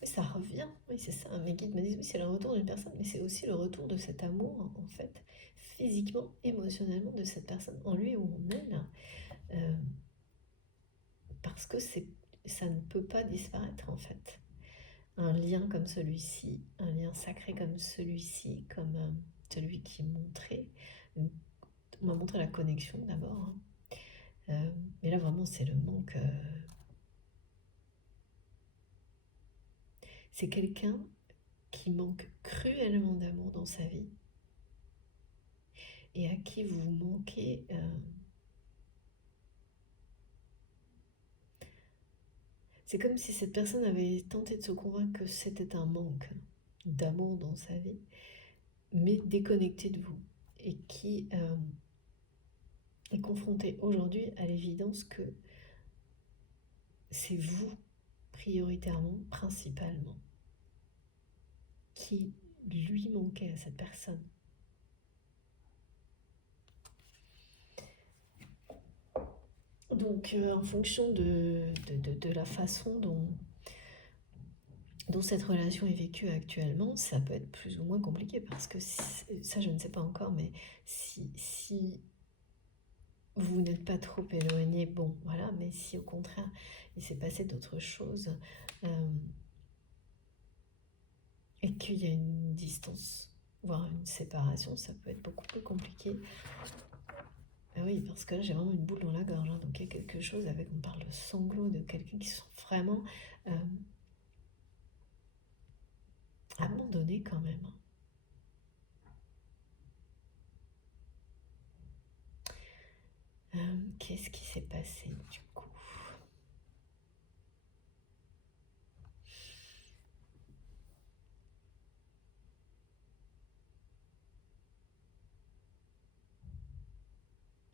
Oui, ça revient, oui, c'est ça. Mes guides me disent, oui, c'est le retour d'une personne, mais c'est aussi le retour de cet amour, en fait, physiquement, émotionnellement, de cette personne, en lui ou en elle, euh, parce que ça ne peut pas disparaître, en fait. Un lien comme celui-ci, un lien sacré comme celui-ci, comme celui qui montrait, on m'a montré la connexion d'abord, hein. Mais là, vraiment, c'est le manque. C'est quelqu'un qui manque cruellement d'amour dans sa vie et à qui vous manquez. C'est comme si cette personne avait tenté de se convaincre que c'était un manque d'amour dans sa vie, mais déconnecté de vous, et qui est confronté aujourd'hui à l'évidence que c'est vous, prioritairement, principalement, qui lui manquait à cette personne. Donc, en fonction de la façon dont cette relation est vécue actuellement, ça peut être plus ou moins compliqué parce que ça, je ne sais pas encore, mais si vous n'êtes pas trop éloigné, bon, voilà, mais si au contraire il s'est passé d'autres choses et qu'il y a une distance, voire une séparation, ça peut être beaucoup plus compliqué. Oui, parce que là j'ai vraiment une boule dans la gorge, hein, donc il y a quelque chose avec, on parle de sanglots, de quelqu'un qui sont vraiment abandonnés quand même. Qu'est-ce qui s'est passé du coup?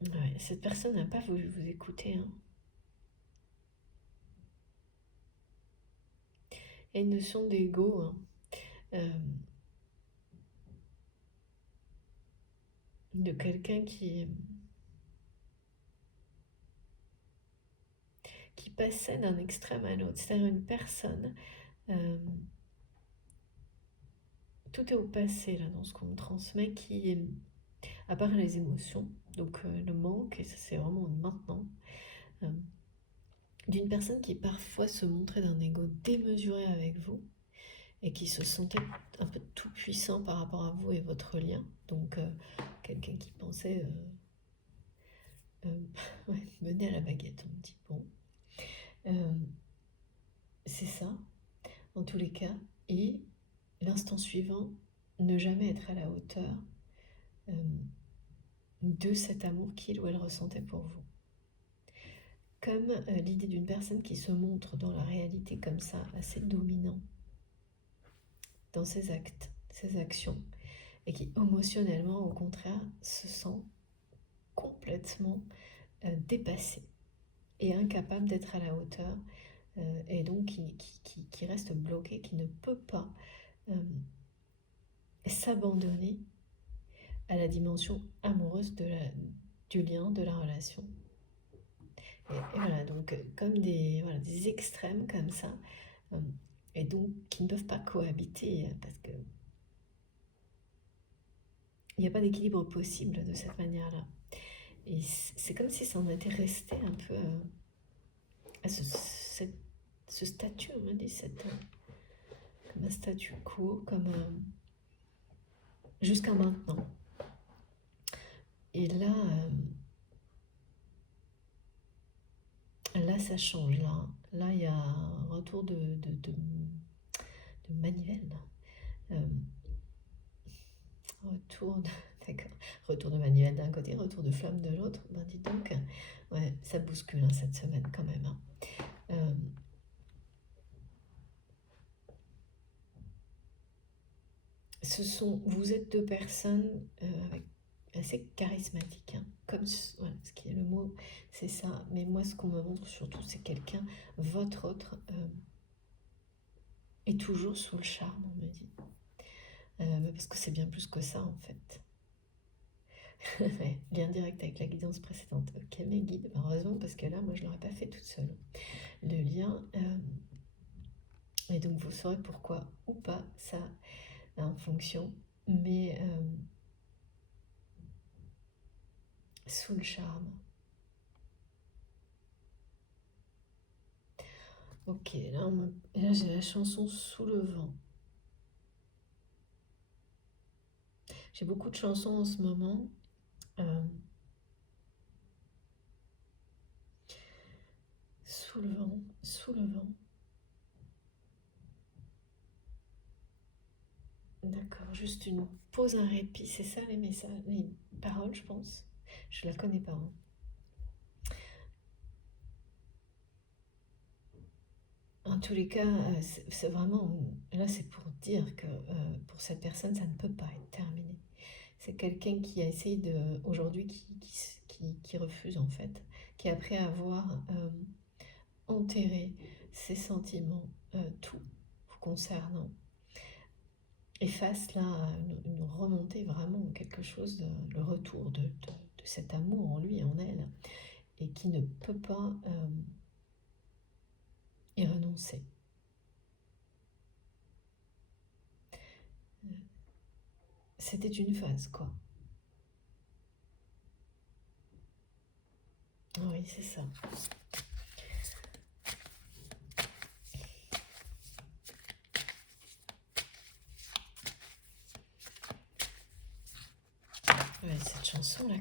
Ouais, cette personne n'a pas voulu vous écouter, hein. Il y a une notion d'ego, hein. Euh, de quelqu'un qui passait d'un extrême à l'autre. C'est-à-dire une personne, euh, tout est au passé là dans ce qu'on me transmet, qui est, à part les émotions, donc le manque, et ça c'est vraiment maintenant, euh, d'une personne qui parfois se montrait d'un ego démesuré avec vous, et qui se sentait un peu tout puissant par rapport à vous et votre lien. Donc quelqu'un qui pensait ouais, mener à la baguette, on me dit. Bon, euh, c'est ça, en tous les cas. Et l'instant suivant, ne jamais être à la hauteur euh, de cet amour qu'il ou elle ressentait pour vous. Comme l'idée d'une personne qui se montre dans la réalité comme ça, assez dominant dans ses actes, ses actions, et qui émotionnellement, au contraire, se sent complètement dépassé et incapable d'être à la hauteur, et donc qui reste bloqué, qui ne peut pas s'abandonner à la dimension amoureuse du lien, de la relation. Et voilà, donc comme des extrêmes comme ça, et donc qui ne peuvent pas cohabiter parce que il n'y a pas d'équilibre possible de cette manière-là. Et c'est comme si ça en était resté un peu à ce statut, on m'a dit, comme un statu quo, comme jusqu'à maintenant. Et là ça change. Là, il y a un retour de manivelle. D'accord. Retour de manivelle d'un côté, retour de flamme de l'autre. Ben dis donc, ouais, ça bouscule cette semaine quand même. Vous êtes deux personnes assez charismatiques, comme voilà, ce qui est le mot, c'est ça. Mais moi, ce qu'on me montre surtout, c'est quelqu'un, votre autre, est toujours sous le charme, on me dit. Parce que c'est bien plus que ça en fait. Lien direct avec la guidance précédente. Ok, mes guides, heureusement, parce que là, moi, je ne l'aurais pas fait toute seule. Le lien, et donc vous saurez pourquoi ou pas ça en fonction, mais sous le charme. Ok, là j'ai la chanson Sous le vent. J'ai beaucoup de chansons en ce moment. Sous le vent, sous le vent. D'accord, juste une pause, un répit, c'est ça les messages, les paroles, je pense. Je la connais pas. En tous les cas, c'est vraiment, là c'est pour dire que pour cette personne, ça ne peut pas être terminé. C'est quelqu'un qui a essayé aujourd'hui, qui refuse en fait, qui après avoir enterré ses sentiments, tout vous concernant, et face là à une remontée vraiment, quelque chose, le retour de cet amour en lui et en elle, et qui ne peut pas y renoncer. C'était une phase, quoi. Oui, c'est ça. Ouais, cette chanson-là,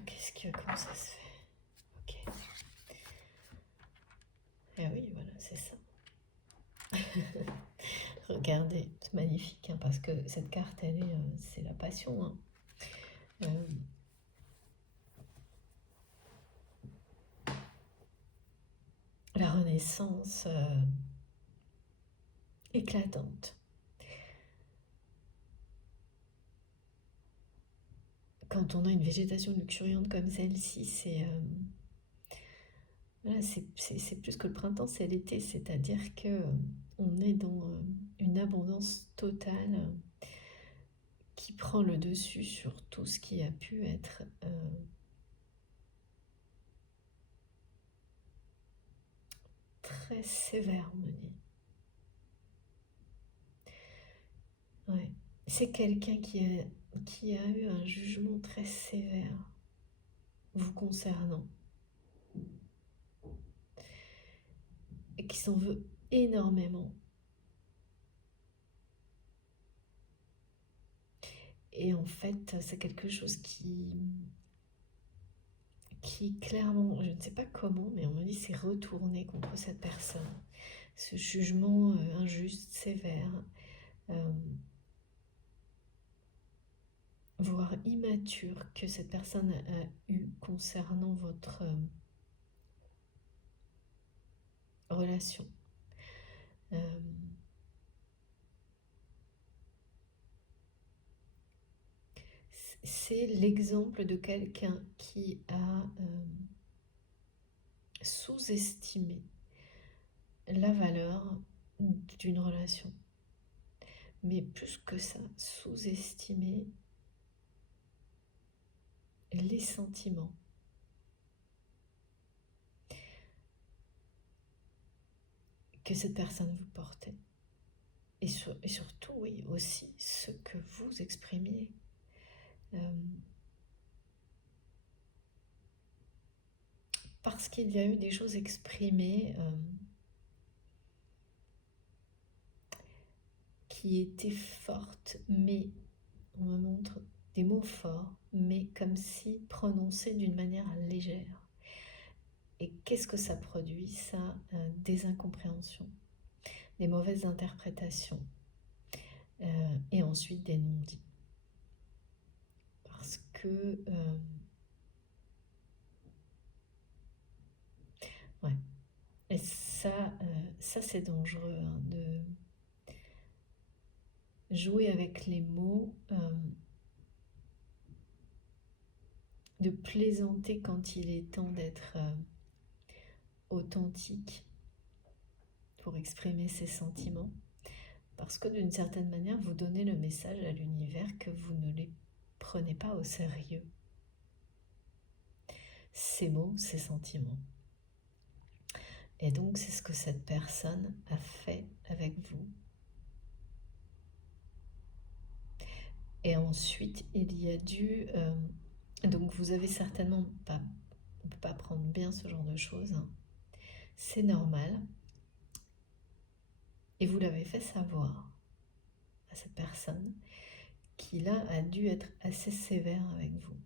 comment ça se fait? Ok. Ah oui, voilà, c'est ça. Regardez, c'est magnifique, parce que cette carte, c'est la passion. La renaissance éclatante. Quand on a une végétation luxuriante comme celle-ci, c'est plus que le printemps, c'est l'été. C'est-à-dire que on est dans une abondance totale qui prend le dessus sur tout ce qui a pu être très sévère, on me dit. Ouais. C'est quelqu'un qui a eu un jugement très sévère vous concernant et qui s'en veut énormément. Et en fait, c'est quelque chose qui clairement, je ne sais pas comment, mais on me dit c'est retourné contre cette personne. Ce jugement injuste, sévère, voire immature que cette personne a eu concernant votre relation. c'est l'exemple de quelqu'un qui a sous-estimé la valeur d'une relation. Mais plus que ça, sous-estimer les sentiments que cette personne vous portait. Et surtout, oui, aussi ce que vous exprimiez. Parce qu'il y a eu des choses exprimées qui étaient fortes, mais on me montre des mots forts, mais comme si prononcés d'une manière légère. Et qu'est-ce que ça produit? Ça, des incompréhensions, des mauvaises interprétations, et ensuite des non-dits. Parce que... ouais. Et ça c'est dangereux, hein, de jouer avec les mots, de plaisanter quand il est temps d'être authentique pour exprimer ses sentiments. Parce que d'une certaine manière, vous donnez le message à l'univers que vous ne les prenez pas au sérieux. Ces mots, ces sentiments. Et donc, c'est ce que cette personne a fait avec vous. Et ensuite, il y a dû... donc, vous avez certainement pas... On ne peut pas prendre bien ce genre de choses. Hein. C'est normal. Et vous l'avez fait savoir à cette personne qui, là, a dû être assez sévère avec vous.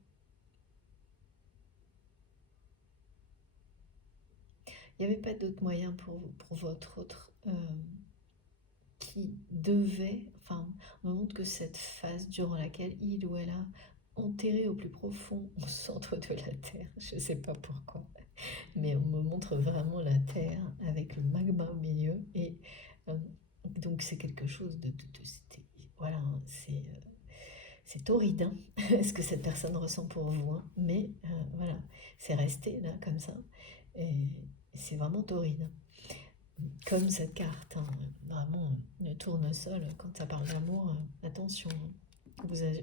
Il n'y avait pas d'autre moyen pour votre autre qui devait, enfin, on me montre que cette phase durant laquelle il ou elle a enterré au plus profond, au centre de la Terre, je ne sais pas pourquoi, mais on me montre vraiment la Terre avec le magma au milieu, et donc c'est quelque chose de voilà, hein, c'est torride, hein, ce que cette personne ressent pour vous, hein, mais voilà, c'est resté là comme ça, et c'est vraiment torride. Comme cette carte, hein, vraiment, le tournesol, quand ça parle d'amour, attention, hein.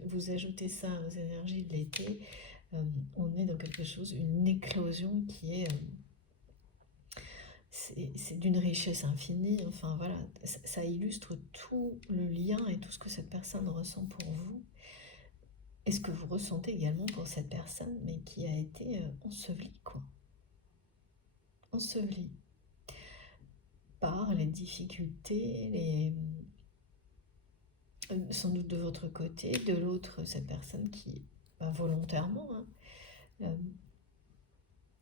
Vous ajoutez ça aux énergies de l'été, on est dans quelque chose, une éclosion qui est... c'est d'une richesse infinie, enfin voilà, ça illustre tout le lien et tout ce que cette personne ressent pour vous, et ce que vous ressentez également pour cette personne, mais qui a été ensevelie, quoi. Ensevelie par les difficultés, sans doute de votre côté, de l'autre, cette personne qui, volontairement, hein,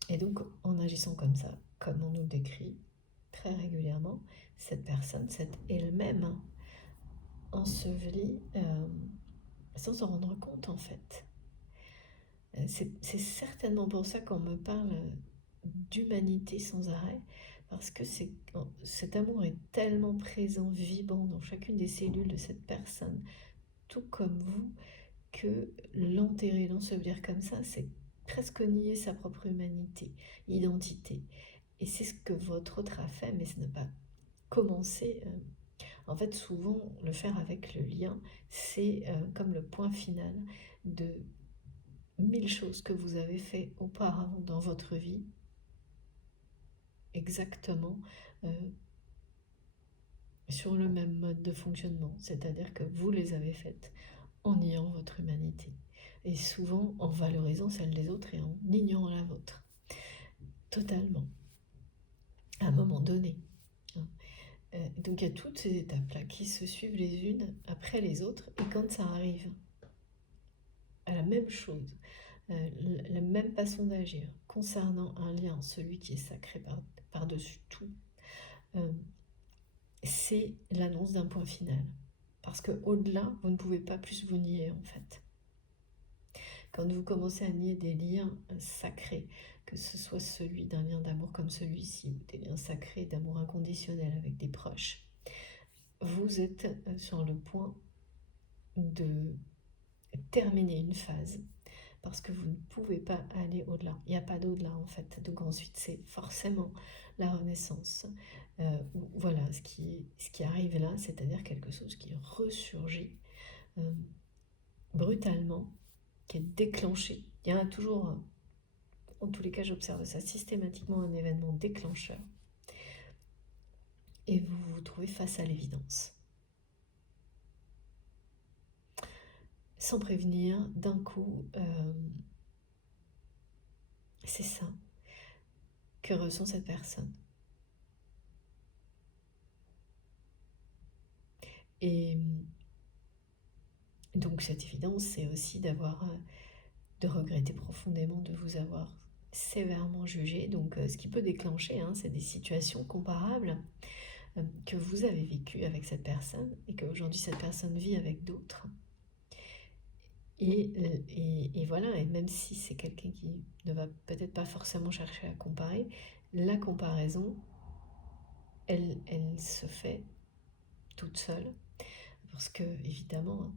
et donc en agissant comme ça, comme on nous le décrit très régulièrement, cette personne s'est elle-même, hein, ensevelie sans s'en rendre compte en fait. C'est certainement pour ça qu'on me parle d'humanité sans arrêt, parce que cet amour est tellement présent, vibrant dans chacune des cellules de cette personne, tout comme vous, que l'enterrer, l'ensevelir comme ça, c'est presque nier sa propre humanité, identité. Et c'est ce que votre autre a fait, mais ce n'est pas commencé. En fait, souvent, le faire avec le lien, c'est comme le point final de 1000 choses que vous avez fait auparavant dans votre vie, exactement sur le même mode de fonctionnement, c'est-à-dire que vous les avez faites en niant votre humanité, et souvent en valorisant celle des autres et en ignorant la vôtre, totalement, à un moment donné. Donc il y a toutes ces étapes-là qui se suivent les unes après les autres, et quand ça arrive à la même chose, la même façon d'agir concernant un lien, celui qui est sacré par-dessus tout, c'est l'annonce d'un point final. Parce qu'au-delà, vous ne pouvez pas plus vous nier en fait. Quand vous commencez à nier des liens sacrés, que ce soit celui d'un lien d'amour comme celui-ci, ou des liens sacrés d'amour inconditionnel avec des proches, vous êtes sur le point de terminer une phase parce que vous ne pouvez pas aller au-delà. Il n'y a pas d'au-delà en fait. Donc ensuite, c'est forcément la renaissance. Voilà, ce qui arrive là, c'est-à-dire quelque chose qui ressurgit euh, brutalement, qui est déclenché. Il y a toujours, en tous les cas, j'observe ça systématiquement, un événement déclencheur. Et vous vous trouvez face à l'évidence. Sans prévenir, d'un coup, c'est ça que ressent cette personne. Et donc cette évidence, c'est aussi de regretter profondément de vous avoir sévèrement jugé. Donc ce qui peut déclencher, hein, c'est des situations comparables que vous avez vécues avec cette personne et qu'aujourd'hui cette personne vit avec d'autres. Et voilà, et même si c'est quelqu'un qui ne va peut-être pas forcément chercher à comparer, la comparaison, elle se fait toute seule. Parce que, évidemment,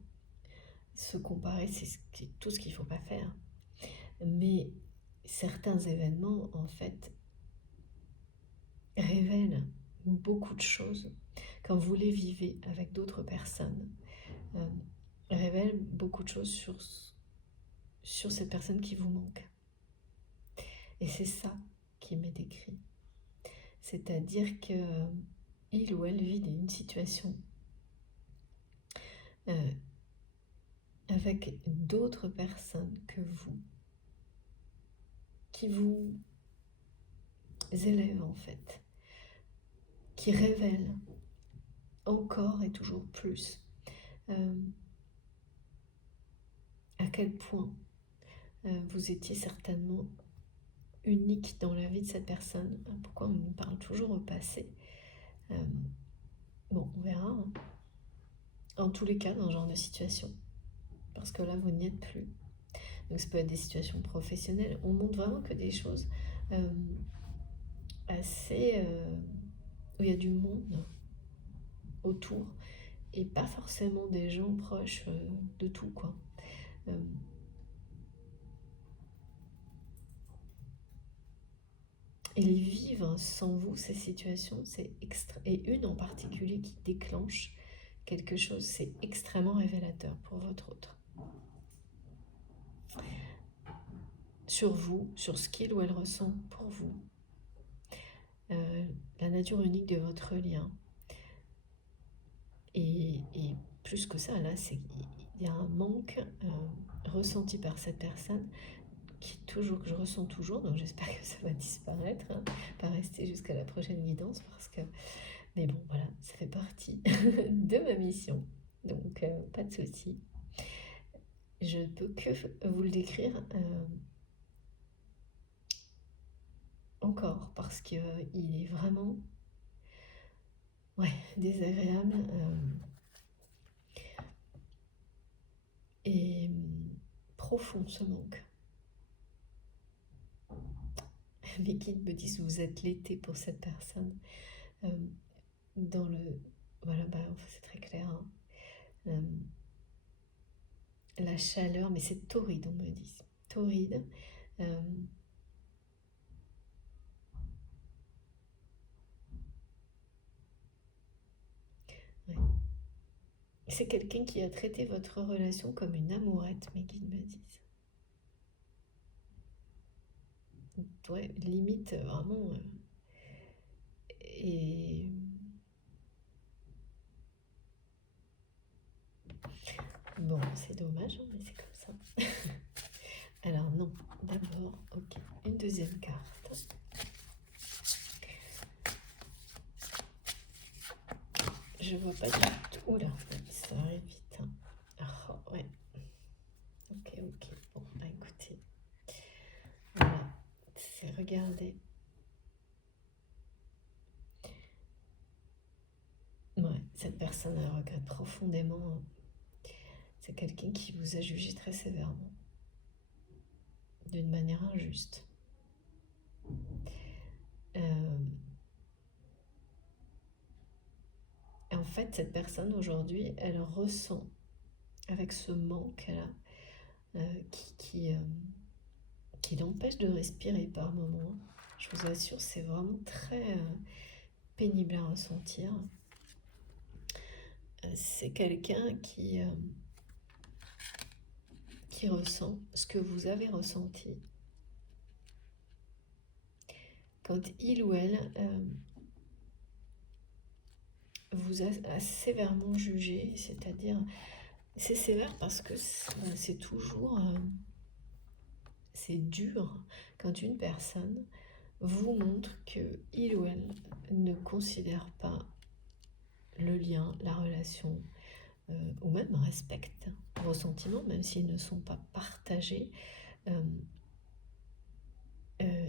se comparer, c'est tout ce qu'il ne faut pas faire. Mais certains événements, en fait, révèlent beaucoup de choses. Quand vous les vivez avec d'autres personnes, révèlent beaucoup de choses sur cette personne qui vous manque. Et c'est ça qui m'est décrit. C'est-à-dire que il ou elle vit une situation avec d'autres personnes que vous, qui vous élèvent en fait, qui révèlent encore et toujours plus à quel point vous étiez certainement unique dans la vie de cette personne. Pourquoi on nous parle toujours au passé? Bon, on verra. Hein. En tous les cas, dans ce genre de situation, parce que là, vous n'y êtes plus. Donc ça peut être des situations professionnelles. On montre vraiment que des choses assez... où il y a du monde autour et pas forcément des gens proches de tout, quoi. Ils vivent sans vous ces situations, et une en particulier qui déclenche quelque chose, c'est extrêmement révélateur pour votre autre. Sur vous, sur ce qu'il ou elle ressent pour vous, la nature unique de votre lien. Et plus que ça, là, il y a un manque ressenti par cette personne que je ressens toujours, donc j'espère que ça va disparaître, hein, pas rester jusqu'à la prochaine guidance, mais bon, voilà, ça fait partie de ma mission, donc pas de souci. Je ne peux que vous le décrire encore, parce qu'il est vraiment désagréable et profond, ce manque. Mes guides me disent vous êtes l'été pour cette personne. Dans le... Voilà, c'est très clair. Hein. La chaleur, mais c'est torride, on me dit. Torride. Ouais. C'est quelqu'un qui a traité votre relation comme une amourette, mes guides me disent. Ouais, limite, vraiment. Et bon, c'est dommage, hein, mais c'est comme ça. Alors non, d'abord, ok, une deuxième carte. Je vois pas du tout. Oula, ça arrive vite. Hein. Oh, ouais. Ok. Bon, écoutez. Voilà, c'est regarder. Ouais, cette personne, elle regrette profondément. C'est quelqu'un qui vous a jugé très sévèrement, d'une manière injuste. En fait, cette personne aujourd'hui, elle ressent, avec ce manque qu'elle a, qui l'empêche de respirer par moments. Je vous assure, c'est vraiment très pénible à ressentir. C'est quelqu'un qui ressent ce que vous avez ressenti quand il ou elle vous a sévèrement jugé, c'est-à-dire, c'est sévère parce que c'est toujours, c'est dur quand une personne vous montre que il ou elle ne considère pas le lien, la relation, ou même respecte vos sentiments, même s'ils ne sont pas partagés,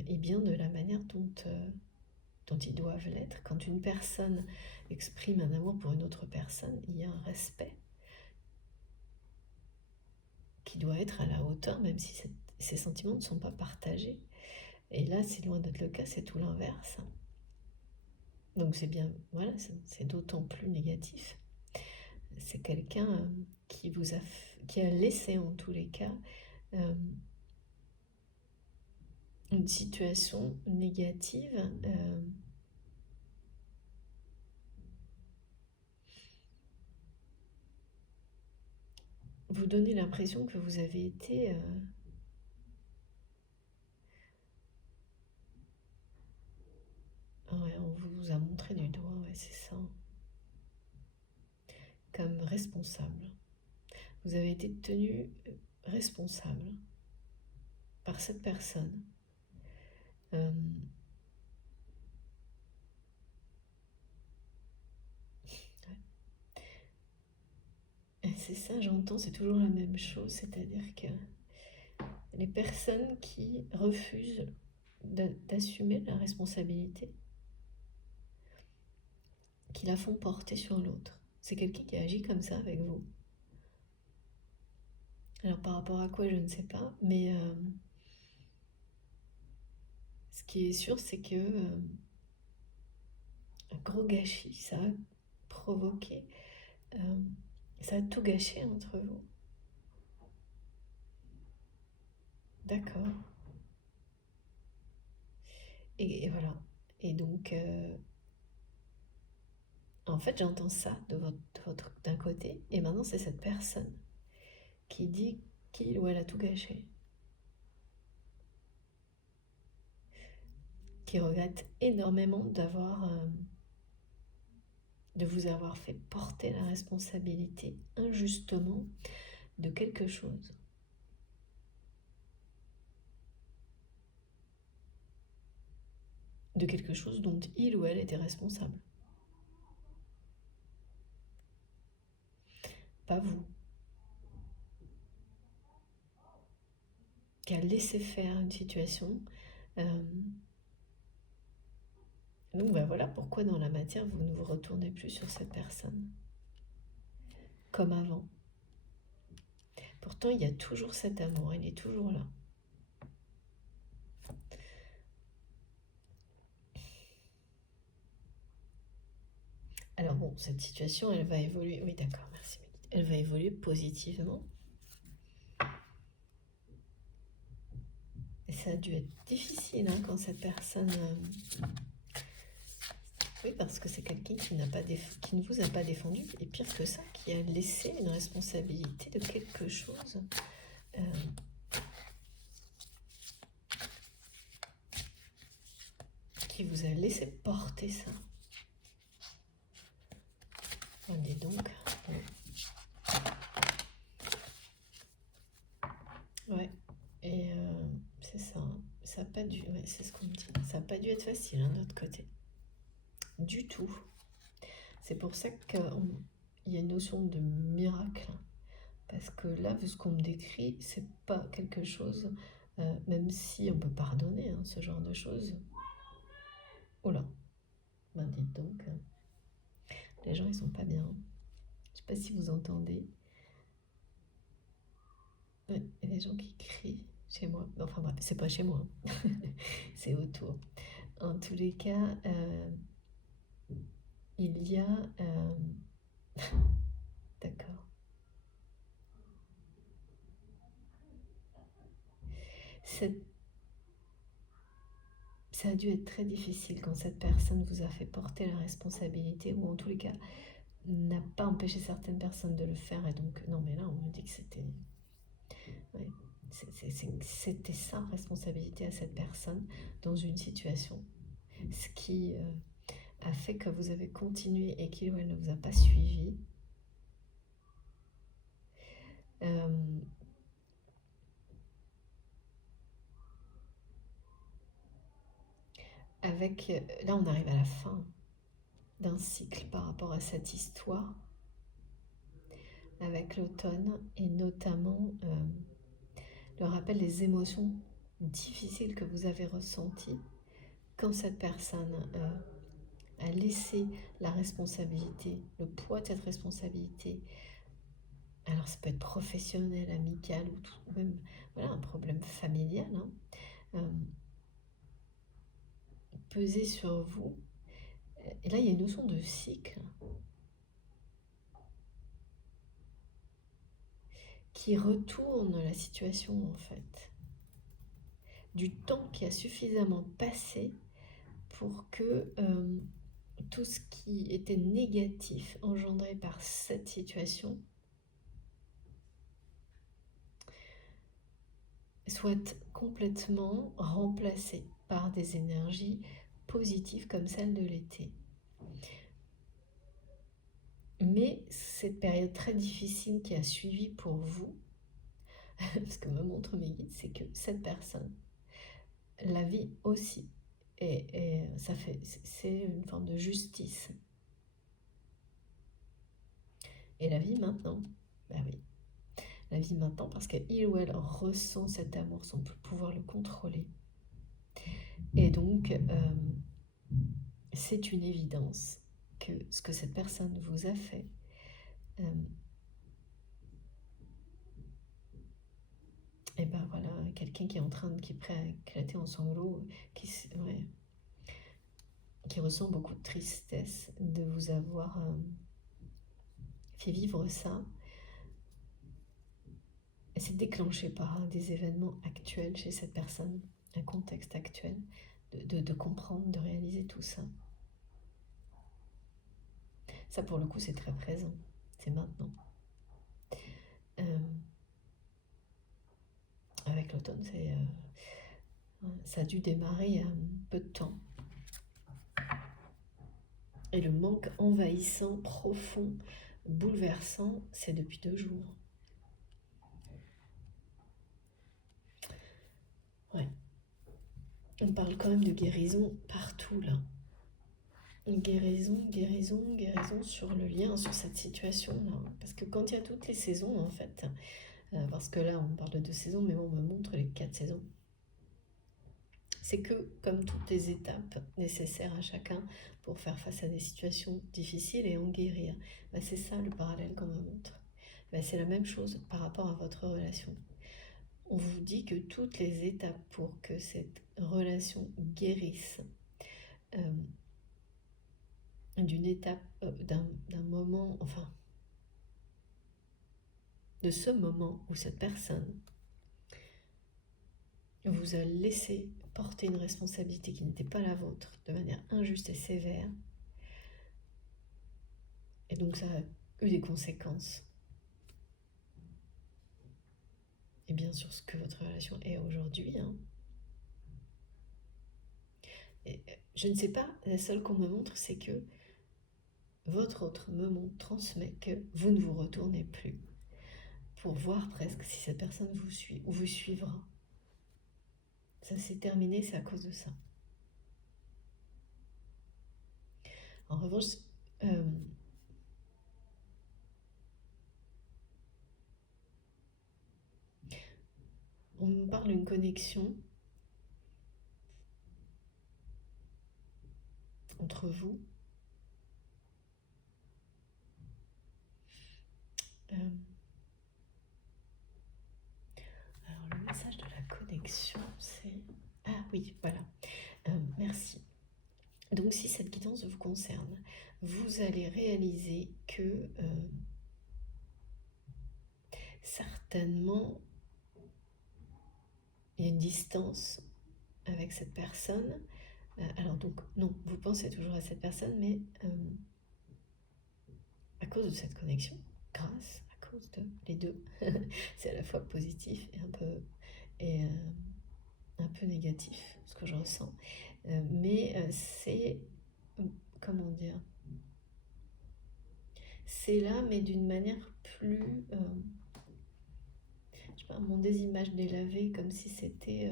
et bien de la manière dont ils doivent l'être. Quand une personne exprime un amour pour une autre personne, il y a un respect qui doit être à la hauteur, même si ces sentiments ne sont pas partagés. Et là, c'est loin d'être le cas, c'est tout l'inverse. Donc c'est bien, voilà, c'est d'autant plus négatif. C'est quelqu'un qui a laissé en tous les cas une situation négative vous donnez l'impression que vous avez été ouais, on vous a montré du doigt, ouais, c'est ça, comme responsable. Vous avez été tenu responsable par cette personne. Euh, c'est ça, j'entends, c'est toujours la même chose, c'est-à-dire que les personnes qui refusent d'assumer la responsabilité, qui la font porter sur l'autre. C'est quelqu'un qui agit comme ça avec vous. Alors par rapport à quoi, je ne sais pas, mais ce qui est sûr, c'est que un gros gâchis, ça a provoqué, ça a tout gâché entre vous. D'accord. Et voilà. Et donc, en fait, j'entends ça d'un côté, et maintenant c'est cette personne qui dit qu'il ou elle a tout gâché, qui regrette énormément de vous avoir fait porter la responsabilité injustement de quelque chose. De quelque chose dont il ou elle était responsable. Pas vous. Qui a laissé faire une situation. Donc ben voilà pourquoi dans la matière, vous ne vous retournez plus sur cette personne. Comme avant. Pourtant, il y a toujours cet amour, il est toujours là. Alors bon, cette situation, elle va évoluer. Oui, d'accord, merci. Elle va évoluer positivement. Et ça a dû être difficile hein, quand cette personne... Oui, parce que c'est quelqu'un qui ne vous a pas défendu, et pire que ça, qui a laissé une responsabilité de quelque chose. Qui vous a laissé porter ça. Regardez donc. Ouais, et c'est ça. Ça n'a pas dû... Ouais, c'est ce qu'on me dit. Ça n'a pas dû être facile, hein, de notre côté. Du tout. C'est pour ça qu'il y a une notion de miracle. Parce que là, vu ce qu'on me décrit, c'est pas quelque chose, même si on peut pardonner hein, ce genre de choses. Oh là, ben dites donc, les gens ils sont pas bien. Je sais pas si vous entendez. Ouais, il y a des gens qui crient chez moi. Enfin bref, c'est pas chez moi, c'est autour. En tous les cas, il y a... D'accord. Cette- Ça a dû être très difficile quand cette personne vous a fait porter la responsabilité, ou en tous les cas n'a pas empêché certaines personnes de le faire. Et donc, non, mais là, on me dit que c'était... Ouais, c'était sa responsabilité à cette personne dans une situation. Ce qui a fait que vous avez continué et qu'il ou elle ne vous a pas suivi. Euh, Là, on arrive à la fin d'un cycle par rapport à cette histoire avec l'automne et notamment le rappel des émotions difficiles que vous avez ressenties quand cette personne a laissé la responsabilité, le poids de cette responsabilité. Alors ça peut être professionnel, amical ou tout, même voilà, un problème familial, hein, peser sur vous. Et là, il y a une notion de cycle qui retourne la situation en fait. Du temps qui a suffisamment passé pour que tout ce qui était négatif engendré par cette situation soit complètement remplacé par des énergies positives comme celle de l'été. Mais cette période très difficile qui a suivi pour vous, ce que me montrent mes guides, c'est que cette personne la vit aussi. Et ça fait, c'est une forme de justice. Et la vie maintenant, ben oui, la vie maintenant parce qu'il ou elle ressent cet amour sans pouvoir le contrôler. Et donc, c'est une évidence que ce que cette personne vous a fait, et ben voilà, quelqu'un qui est en train qui est prêt à éclater en sanglots, ouais, qui ressent beaucoup de tristesse de vous avoir fait vivre ça. Et c'est déclenché par des événements actuels chez cette personne, un contexte actuel, de comprendre, de réaliser tout ça. Ça, pour le coup, c'est très présent. C'est maintenant. Avec l'automne, ça a dû démarrer il y a un peu de temps. Et le manque envahissant, profond, bouleversant, c'est depuis 2 jours. Ouais. On parle quand même de guérison partout, là. Guérison, guérison, guérison sur le lien, sur cette situation-là. Parce que quand il y a toutes les saisons, en fait, parce que là, on parle de 2 saisons, mais on me montre les 4 saisons. C'est que, comme toutes les étapes nécessaires à chacun pour faire face à des situations difficiles et en guérir, ben c'est ça le parallèle qu'on me montre. Ben c'est la même chose par rapport à votre relation. On vous dit que toutes les étapes pour que cette relation guérisse d'une étape, d'un moment, enfin, de ce moment où cette personne vous a laissé porter une responsabilité qui n'était pas la vôtre de manière injuste et sévère, et donc ça a eu des conséquences. Et bien sûr ce que votre relation est aujourd'hui. Hein. Et je ne sais pas, la seule qu'on me montre, c'est que votre autre me montre, transmet que vous ne vous retournez plus pour voir presque si cette personne vous suit ou vous suivra. Ça s'est terminé, c'est à cause de ça. En revanche, on me parle d'une connexion entre vous. Alors le message de la connexion, c'est... Ah oui, voilà. Merci. Donc si cette guidance vous concerne, vous allez réaliser que certainement il y a une distance avec cette personne. Alors donc, non, vous pensez toujours à cette personne, mais à cause de cette connexion, grâce, à cause de les deux, c'est à la fois positif et un peu négatif, ce que je ressens. Mais c'est, comment dire, c'est là, mais d'une manière plus, je sais pas, mon des images délavées, comme si c'était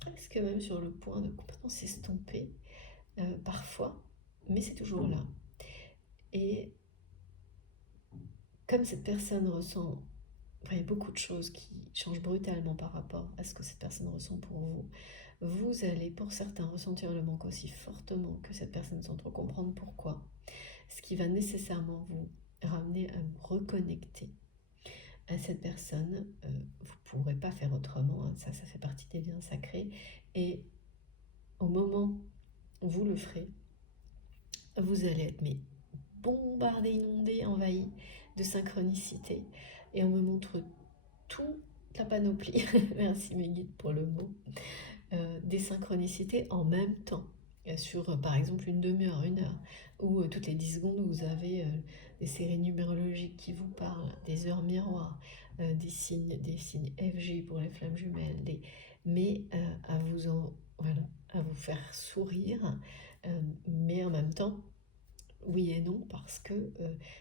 presque même sur le point de complètement s'estomper, parfois, mais c'est toujours là. Et comme cette personne ressent, enfin, il y a beaucoup de choses qui changent brutalement par rapport à ce que cette personne ressent pour vous, vous allez pour certains ressentir le manque aussi fortement que cette personne sans trop comprendre pourquoi, ce qui va nécessairement vous ramener à vous reconnecter à cette personne. Vous ne pourrez pas faire autrement, hein, ça fait partie des liens sacrés. Et au moment où vous le ferez, vous allez être mais bombardé, inondé, envahi de synchronicité. Et on me montre toute la panoplie, merci mes guides pour le mot, des synchronicités en même temps. Sur par exemple une demi-heure, une heure, ou toutes les 10 secondes vous avez des séries numérologiques qui vous parlent, des heures miroirs, des signes FG pour les flammes jumelles, mais voilà, à vous faire sourire, mais en même temps oui et non, parce que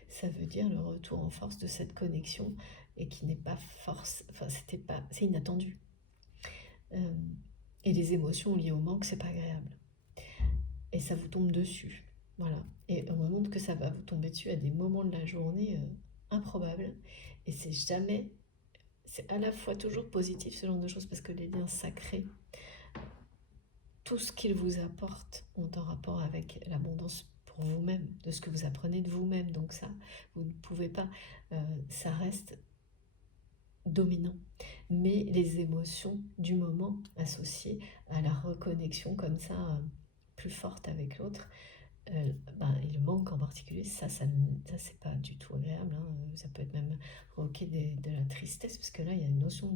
ça veut dire le retour en force de cette connexion et qui n'est pas force, enfin c'est inattendu. Et les émotions liées au manque, c'est pas agréable. Et ça vous tombe dessus, voilà. Et on me montre que ça va vous tomber dessus à des moments de la journée improbables. Et c'est à la fois toujours positif ce genre de choses parce que les liens sacrés, tout ce qu'ils vous apportent ont un rapport avec l'abondance pour vous-même, de ce que vous apprenez de vous-même. Donc ça, vous ne pouvez pas, ça reste dominant. Mais les émotions du moment associées à la reconnexion comme ça, plus forte avec l'autre, et le manque en particulier, ça c'est pas du tout agréable, hein. Ça peut être même provoquer de la tristesse, parce que là, il y a une notion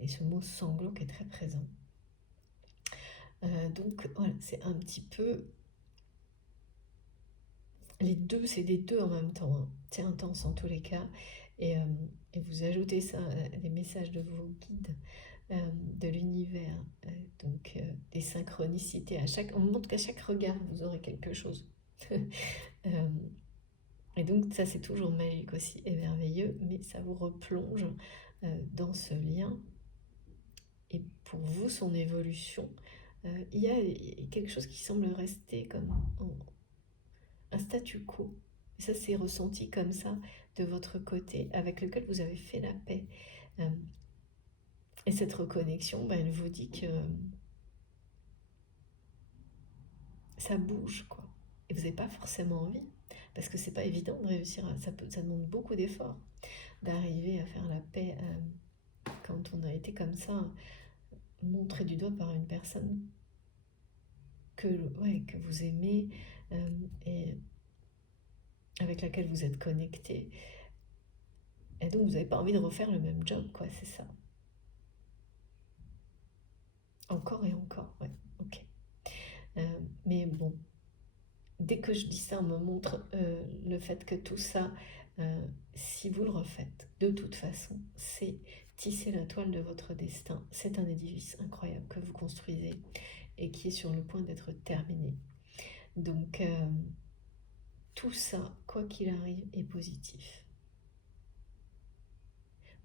et ce mot sanglot qui est très présent. Donc voilà, c'est un petit peu les deux, c'est des deux en même temps, hein. C'est intense en tous les cas. Et vous ajoutez ça, les messages de vos guides, de l'univers, donc des synchronicités. On me montre qu'à chaque regard, vous aurez quelque chose. Euh, et donc ça, c'est toujours magique aussi et merveilleux, mais ça vous replonge dans ce lien. Et pour vous, son évolution, il y a quelque chose qui semble rester comme un statu quo. Et ça, c'est ressenti comme ça de votre côté, avec lequel vous avez fait la paix. Et cette reconnexion, elle vous dit que ça bouge, quoi. Et vous n'avez pas forcément envie, parce que c'est pas évident de réussir, ça demande beaucoup d'efforts d'arriver à faire la paix quand on a été comme ça, montré du doigt par une personne que vous aimez et avec laquelle vous êtes connecté. Et donc vous n'avez pas envie de refaire le même job, quoi, c'est ça. Encore et encore, ouais, ok. Mais bon, dès que je dis ça, on me montre le fait que tout ça, si vous le refaites, de toute façon, c'est tisser la toile de votre destin. C'est un édifice incroyable que vous construisez et qui est sur le point d'être terminé. Donc, tout ça, quoi qu'il arrive, est positif.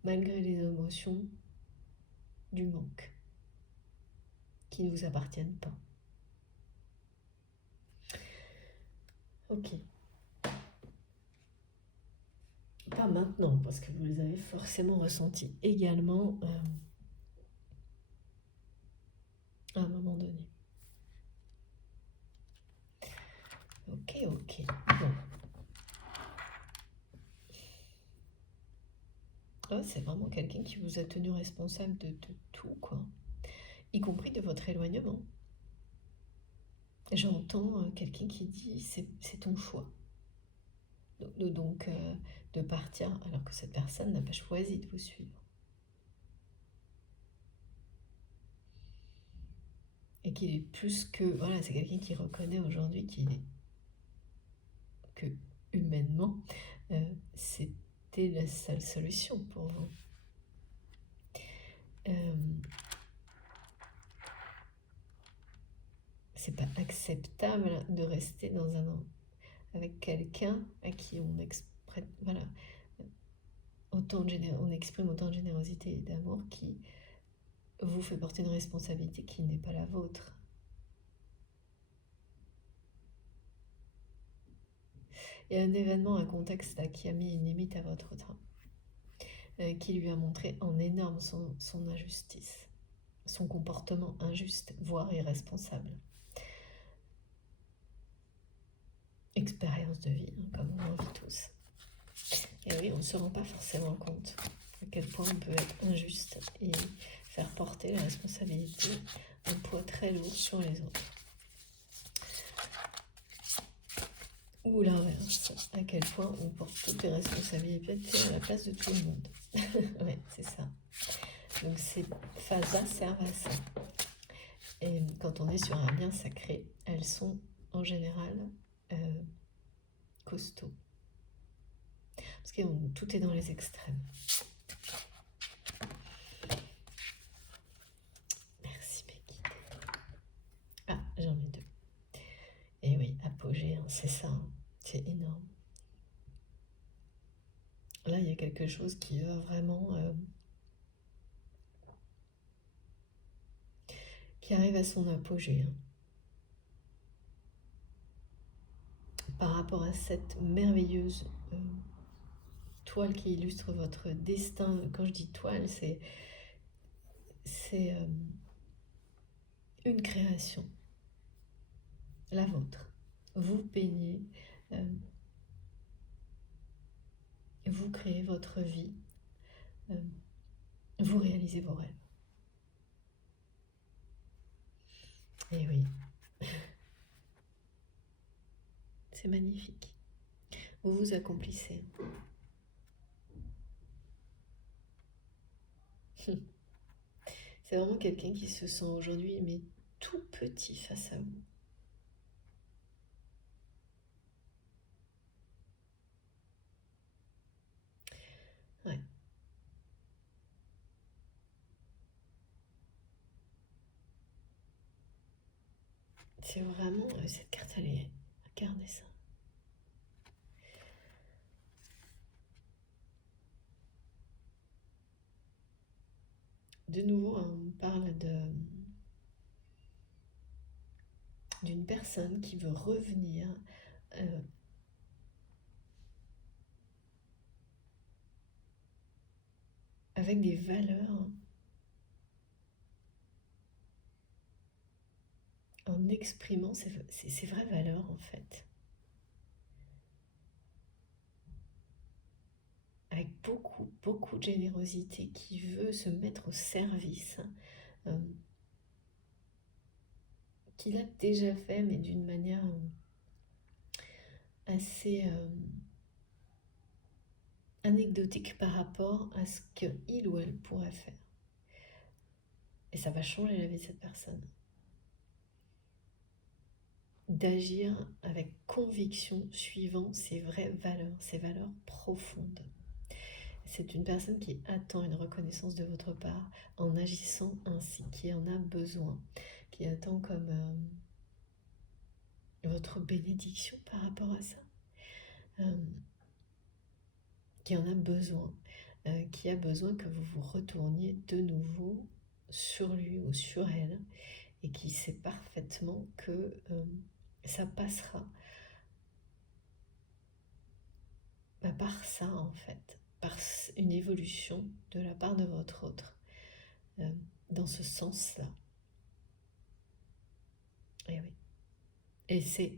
Malgré les émotions du manque qui ne vous appartiennent pas. Ok. Pas maintenant, parce que vous les avez forcément ressentis également à un moment donné. Ok. Bon. Oh, c'est vraiment quelqu'un qui vous a tenu responsable de tout, quoi. Y compris de votre éloignement. J'entends quelqu'un qui dit c'est ton choix. Donc de partir alors que cette personne n'a pas choisi de vous suivre. et qu'il est plus que... Voilà, c'est quelqu'un qui reconnaît aujourd'hui qu'il est... que humainement, c'était la seule solution pour vous. C'est pas acceptable de rester avec quelqu'un à qui on exprime, voilà, on exprime autant de générosité et d'amour qui vous fait porter une responsabilité qui n'est pas la vôtre. Il y a un événement, un contexte là, qui a mis une limite à votre temps, qui lui a montré en énorme son injustice, son comportement injuste, voire irresponsable. Expérience de vie, hein, comme on en vit tous. Et oui, on ne se rend pas forcément compte à quel point on peut être injuste et faire porter la responsabilité, un poids très lourd sur les autres. Ou l'inverse, à quel point on porte toutes les responsabilités à la place de tout le monde. Ouais, c'est ça. Donc ces phases-là servent à ça. Et quand on est sur un bien sacré, elles sont en général costauds. Parce que tout est dans les extrêmes. Merci mes guides. Ah, j'en ai deux. Et oui, apogée, hein, c'est ça, hein, c'est énorme. Là, il y a quelque chose qui va vraiment... qui arrive à son apogée. Hein. Par rapport à cette merveilleuse toile qui illustre votre destin. Quand je dis toile, c'est une création, la vôtre. Vous peignez, vous créez votre vie, vous réalisez vos rêves. Et oui, c'est magnifique. Vous vous accomplissez. C'est vraiment quelqu'un qui se sent aujourd'hui, mais tout petit face à vous. Ouais. C'est vraiment... cette carte, elle est... Regardez ça. De nouveau, on parle d'une personne qui veut revenir avec des valeurs en exprimant ses vraies valeurs en fait. Avec beaucoup de générosité, qui veut se mettre au service, qu'il a déjà fait, mais d'une manière assez anecdotique par rapport à ce qu'il ou elle pourrait faire. Et ça va changer la vie de cette personne. D'agir avec conviction suivant ses vraies valeurs, ses valeurs profondes. C'est une personne qui attend une reconnaissance de votre part en agissant ainsi, qui en a besoin, qui attend comme votre bénédiction par rapport à ça, qui en a besoin, qui a besoin que vous vous retourniez de nouveau sur lui ou sur elle, et qui sait parfaitement que ça passera par ça en fait, par une évolution de la part de votre autre, dans ce sens-là. Et oui. Et c'est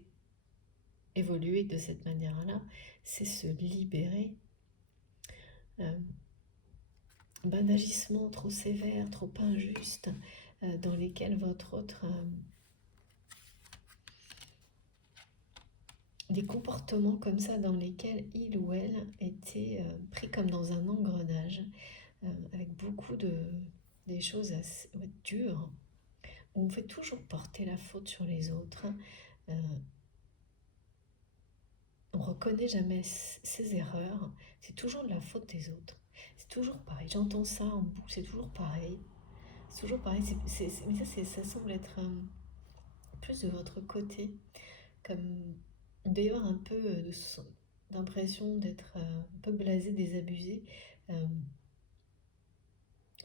évoluer de cette manière-là, c'est se libérer d'agissements trop sévères, trop injustes, dans lesquels votre autre... des comportements comme ça dans lesquels il ou elle était pris comme dans un engrenage, avec beaucoup des choses assez dures, où on fait toujours porter la faute sur les autres. Euh, on reconnaît jamais ses erreurs, c'est toujours de la faute des autres. C'est toujours pareil, j'entends ça en boucle, c'est toujours pareil. C'est toujours pareil, mais ça semble être plus de votre côté, comme il doit y avoir un peu d'impression d'être un peu blasé, désabusé euh,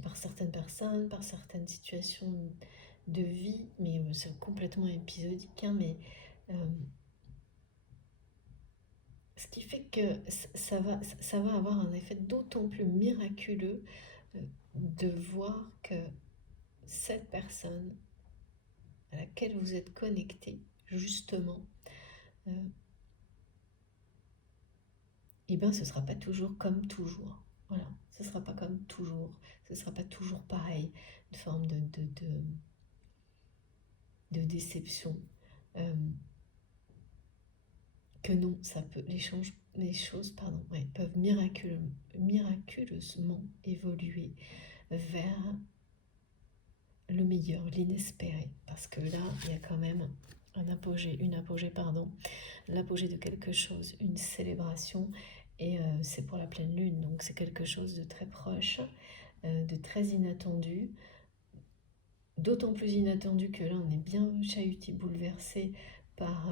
par certaines personnes, par certaines situations de vie, mais c'est complètement épisodique, hein, mais euh, ce qui fait que ça va avoir un effet d'autant plus miraculeux euh, de voir que cette personne à laquelle vous êtes connecté, justement, euh, eh bien, ce ne sera pas toujours comme toujours. Voilà, ce ne sera pas comme toujours. Ce ne sera pas toujours pareil, une forme de déception. Euh, que non, ça peut, les choses ouais, peuvent miraculeusement évoluer vers le meilleur, l'inespéré. Parce que là, il y a quand même l'apogée de quelque chose, une célébration. Et c'est pour la pleine lune, donc c'est quelque chose de très proche, de très inattendu. D'autant plus inattendu que là, on est bien chahuté, bouleversé par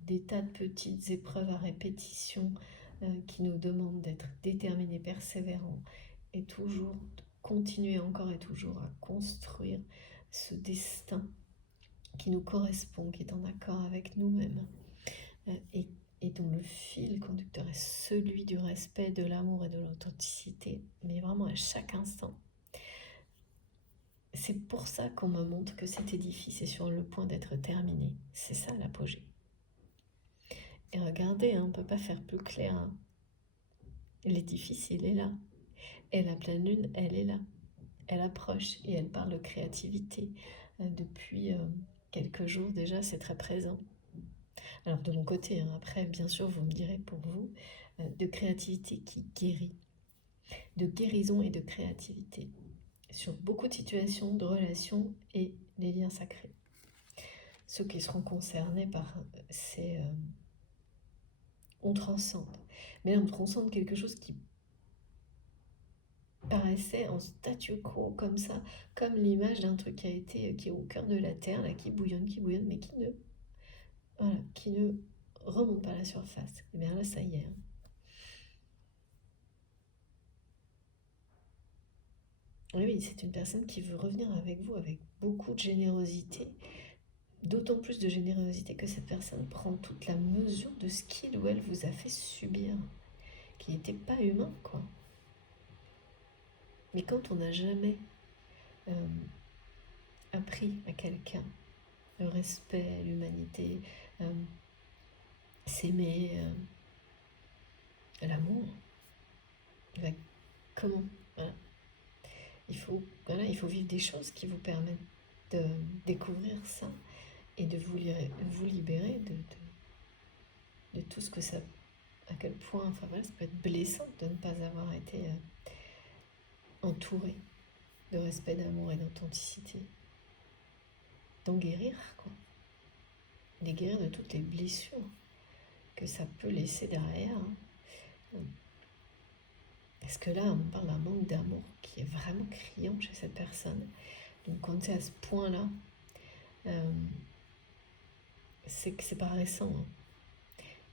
des tas de petites épreuves à répétition qui nous demandent d'être déterminés, persévérants et toujours continuer encore et toujours à construire ce destin qui nous correspond, qui est en accord avec nous-mêmes et dont le fil conducteur est celui du respect, de l'amour et de l'authenticité, mais vraiment à chaque instant. C'est pour ça qu'on me montre que cet édifice est sur le point d'être terminé. C'est ça l'apogée. Et regardez, hein, on ne peut pas faire plus clair. Hein. L'édifice, il est là. Et la pleine lune, elle est là. Elle approche et elle parle de créativité. Depuis quelques jours déjà, c'est très présent. Alors de mon côté, hein, après, bien sûr, vous me direz pour vous, de créativité qui guérit. De guérison et de créativité. Sur beaucoup de situations, de relations et les liens sacrés. Ceux qui seront concernés par ces... on transcende. Mais là, on transcende quelque chose qui paraissait en statu quo, comme ça, comme l'image d'un truc qui est au cœur de la terre, là, qui bouillonne, mais qui ne remonte pas à la surface. Et bien là, ça y est. Hein. Oui, c'est une personne qui veut revenir avec vous avec beaucoup de générosité, d'autant plus de générosité que cette personne prend toute la mesure de ce qu'il ou elle vous a fait subir, qui n'était pas humain, quoi. Mais quand on n'a jamais euh, appris à quelqu'un le respect, l'humanité, s'aimer, l'amour, ben, comment voilà. Il faut vivre des choses qui vous permettent de découvrir ça et de vous libérer de tout ce que ça... À quel point, enfin voilà, ça peut être blessant de ne pas avoir été entouré de respect, d'amour et d'authenticité. D'en guérir, quoi. De guérir de toutes les blessures que ça peut laisser derrière. Hein. Parce que là, on parle d'un manque d'amour qui est vraiment criant chez cette personne. Donc quand c'est à ce point-là, c'est que c'est pas récent. Hein.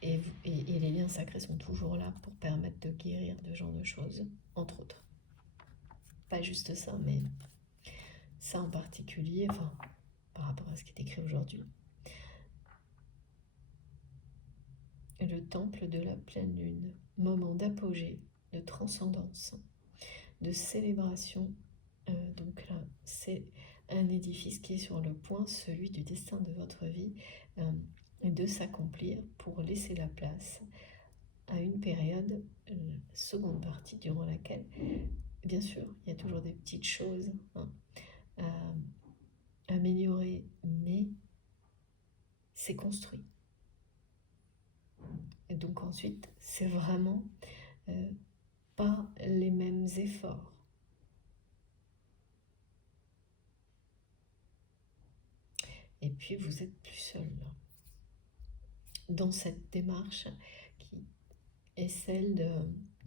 Et les liens sacrés sont toujours là pour permettre de guérir de ce genre de choses, entre autres. Pas juste ça, mais ça en particulier, enfin, par rapport à ce qui est écrit aujourd'hui. Le temple de la pleine lune, moment d'apogée, de transcendance, de célébration. Donc là, c'est un édifice qui est sur le point, celui du destin de votre vie, de s'accomplir pour laisser la place à une période, seconde partie, durant laquelle, bien sûr, il y a toujours des petites choses à améliorer, mais c'est construit. Et donc ensuite, c'est vraiment pas les mêmes efforts. Et puis vous êtes plus seul là, dans cette démarche qui est celle de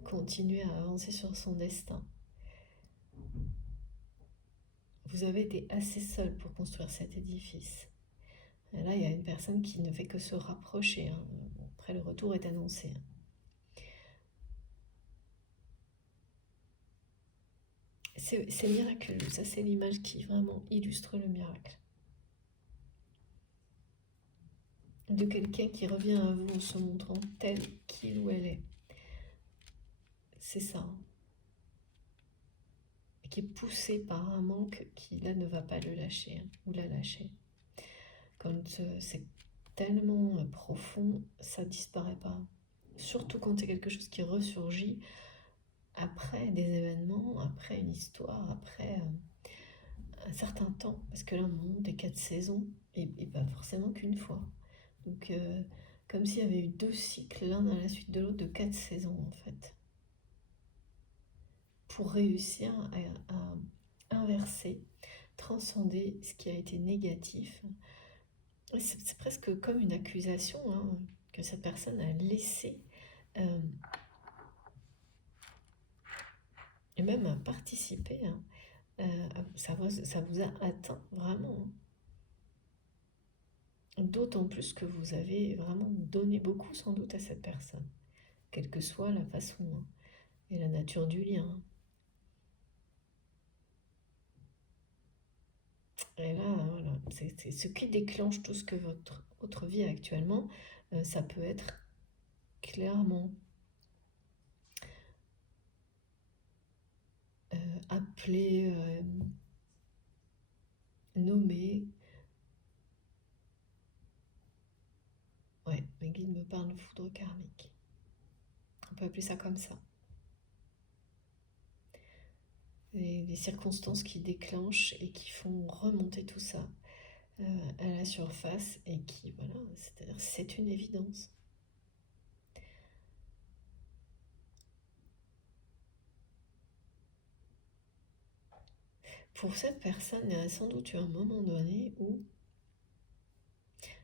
continuer à avancer sur son destin. Vous avez été assez seul pour construire cet édifice. Et là, il y a une personne qui ne fait que se rapprocher. Hein. Après, le retour est annoncé. C'est miraculeux. Ça, c'est l'image qui vraiment illustre le miracle. De quelqu'un qui revient à vous en se montrant tel qu'il ou elle est. C'est ça. Hein. Et qui est poussé par un manque qui, là, ne va pas le lâcher, hein, ou la lâcher. Quand c'est tellement profond, ça disparaît pas. Surtout quand c'est quelque chose qui ressurgit après des événements, après une histoire, après un certain temps. Parce que là, on monte des 4 saisons, et pas forcément qu'une fois. Donc, comme s'il y avait eu 2 cycles, l'un à la suite de l'autre, de 4 saisons, en fait. Pour réussir à inverser, transcender ce qui a été négatif. C'est presque comme une accusation, hein, que cette personne a laissé, et même a participé. Hein, ça vous a atteint vraiment. Hein. D'autant plus que vous avez vraiment donné beaucoup sans doute à cette personne, quelle que soit la façon, hein, et la nature du lien. Hein. Et là, voilà, c'est ce qui déclenche tout ce que votre vie actuellement. Ça peut être clairement appelé, nommé. Ouais, mes guides me parlent de foudre karmique. On peut appeler ça comme ça. Des circonstances qui déclenchent et qui font remonter tout ça à la surface et qui, voilà, c'est-à-dire c'est une évidence. Pour cette personne, il y a sans doute eu un moment donné où...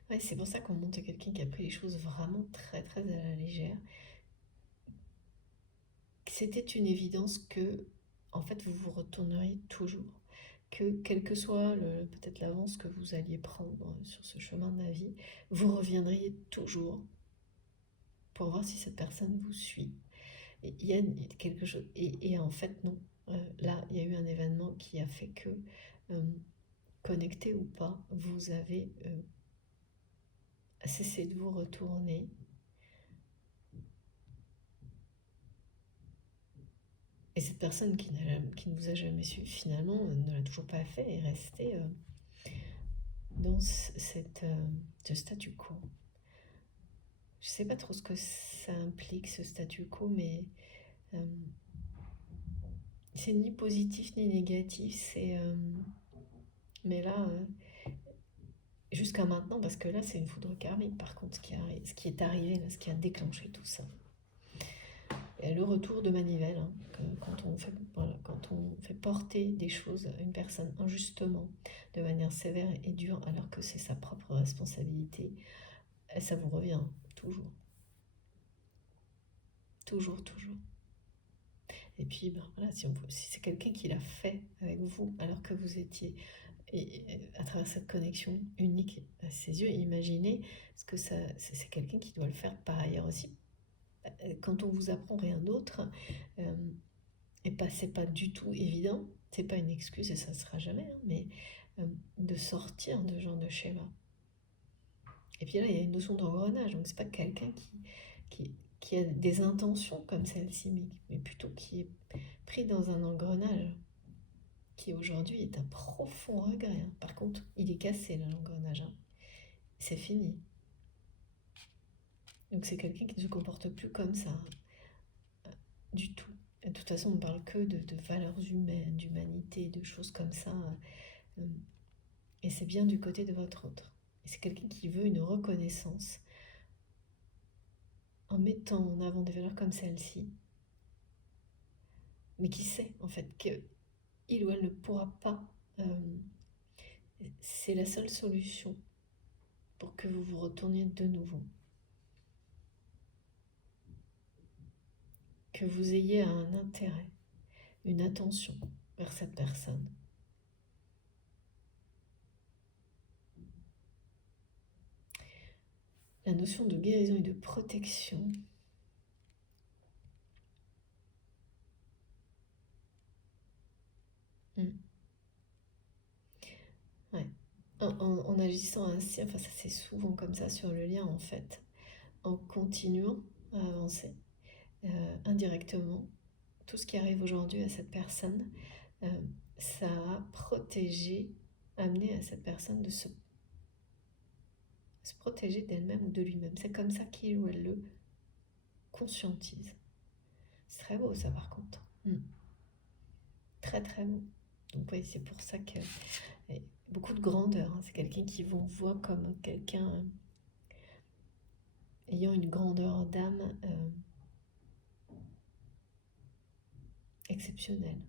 Ouais, c'est pour ça qu'on montre quelqu'un qui a pris les choses vraiment très très à la légère. C'était une évidence que, en fait, vous vous retourneriez toujours. Que quel que soit peut-être l'avance que vous alliez prendre sur ce chemin de la vie, vous reviendriez toujours pour voir si cette personne vous suit. Et il y a quelque chose, et en fait non. Là, il y a eu un événement qui a fait que, connecté ou pas, vous avez cessé de vous retourner. Et cette personne qui ne vous a jamais su, finalement, ne l'a toujours pas fait et est restée dans ce statu quo. Je ne sais pas trop ce que ça implique, ce statu quo, mais c'est ni positif ni négatif. Mais là, jusqu'à maintenant, parce que là, c'est une foudre karmique, par contre, ce qui est arrivé, là, ce qui a déclenché tout ça. Et le retour de manivelle, hein, quand on fait porter des choses à une personne injustement, de manière sévère et dure, alors que c'est sa propre responsabilité, ça vous revient toujours. Toujours, toujours. Et puis, ben, voilà, si c'est quelqu'un qui l'a fait avec vous, alors que vous étiez, et à travers cette connexion unique à ses yeux, imaginez ce que c'est quelqu'un qui doit le faire par ailleurs aussi. Quand on vous apprend rien d'autre, et c'est pas du tout évident, c'est pas une excuse et ça sera jamais, hein, mais de sortir de ce genre de schéma. Et puis là, il y a une notion d'engrenage, donc c'est pas quelqu'un qui a des intentions comme celle-ci, mais plutôt qui est pris dans un engrenage qui aujourd'hui est un profond regret. Hein. Par contre, il est cassé là, l'engrenage. Hein. C'est fini. Donc c'est quelqu'un qui ne se comporte plus comme ça, du tout. Et de toute façon, on ne parle que de valeurs humaines, d'humanité, de choses comme ça. Et c'est bien du côté de votre autre. Et c'est quelqu'un qui veut une reconnaissance en mettant en avant des valeurs comme celle-ci, mais qui sait en fait qu'il ou elle ne pourra pas c'est la seule solution pour que vous vous retourniez de nouveau. Que vous ayez un intérêt, une attention vers cette personne. La notion de guérison et de protection. Ouais. En agissant ainsi, enfin ça c'est souvent comme ça sur le lien en fait, en continuant à avancer indirectement, tout ce qui arrive aujourd'hui à cette personne, euh, ça a protégé, amené à cette personne de se protéger d'elle-même ou de lui-même. C'est comme ça qu'il ou elle le conscientise. C'est très beau ça par contre. Très très beau. Donc oui, c'est pour ça que beaucoup de grandeur. Hein. C'est quelqu'un qui vous voit comme quelqu'un ayant une grandeur d'âme exceptionnelle.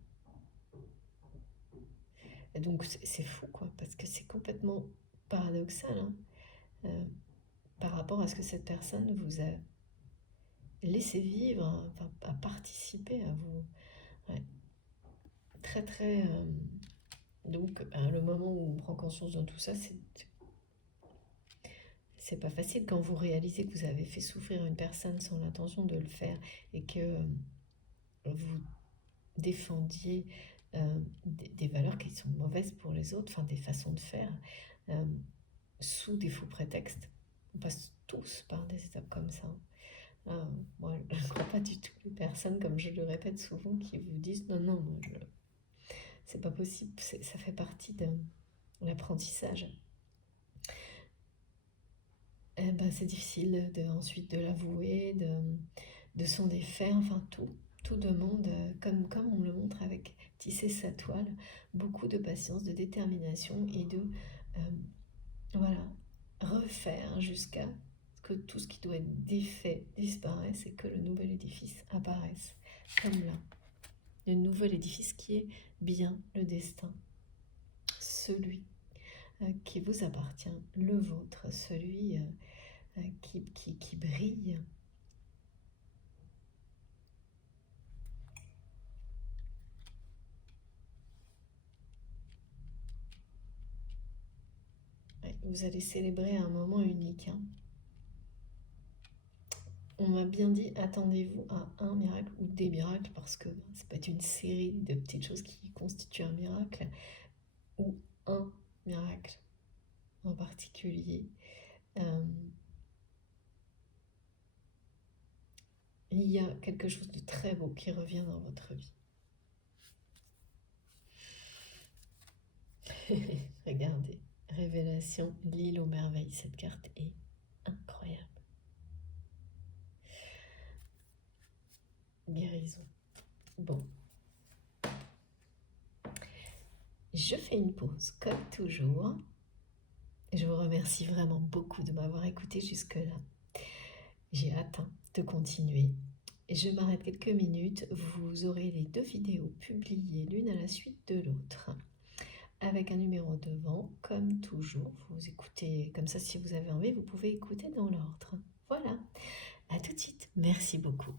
Et donc c'est fou quoi, parce que c'est complètement paradoxal hein, par rapport à ce que cette personne vous a laissé vivre, hein, enfin, à participer à vous. Ouais. Très très. Donc le moment où on prend conscience de tout ça, c'est pas facile quand vous réalisez que vous avez fait souffrir une personne sans l'intention de le faire et que vous défendiez des valeurs qui sont mauvaises pour les autres, enfin des façons de faire, sous des faux prétextes. On passe tous par des étapes comme ça. Moi, je ne crois pas du tout les personnes, comme je le répète souvent, qui vous disent non, non, c'est pas possible, ça fait partie de l'apprentissage. Eh ben, c'est difficile ensuite de l'avouer, de s'en défaire, enfin tout demande, comme on me le montre avec tisser sa toile, beaucoup de patience, de détermination et de voilà, refaire jusqu'à ce que tout ce qui doit être défait disparaisse et que le nouvel édifice apparaisse, comme là. Le nouvel édifice qui est bien le destin, celui qui vous appartient, le vôtre, celui qui brille. Vous allez célébrer un moment unique. Hein. On m'a bien dit, attendez-vous à un miracle ou des miracles, parce que ça peut être une série de petites choses qui constituent un miracle, ou un miracle en particulier. Il y a quelque chose de très beau qui revient dans votre vie. Regardez, révélation, l'île aux merveilles. Cette carte est incroyable. Guérison. Bon. Je fais une pause, comme toujours. Je vous remercie vraiment beaucoup de m'avoir écouté jusque-là. J'ai hâte de continuer. Je m'arrête quelques minutes. Vous aurez les 2 vidéos publiées l'une à la suite de l'autre, avec un numéro devant, comme toujours. Vous écoutez comme ça, si vous avez envie, vous pouvez écouter dans l'ordre. Voilà. À tout de suite. Merci beaucoup.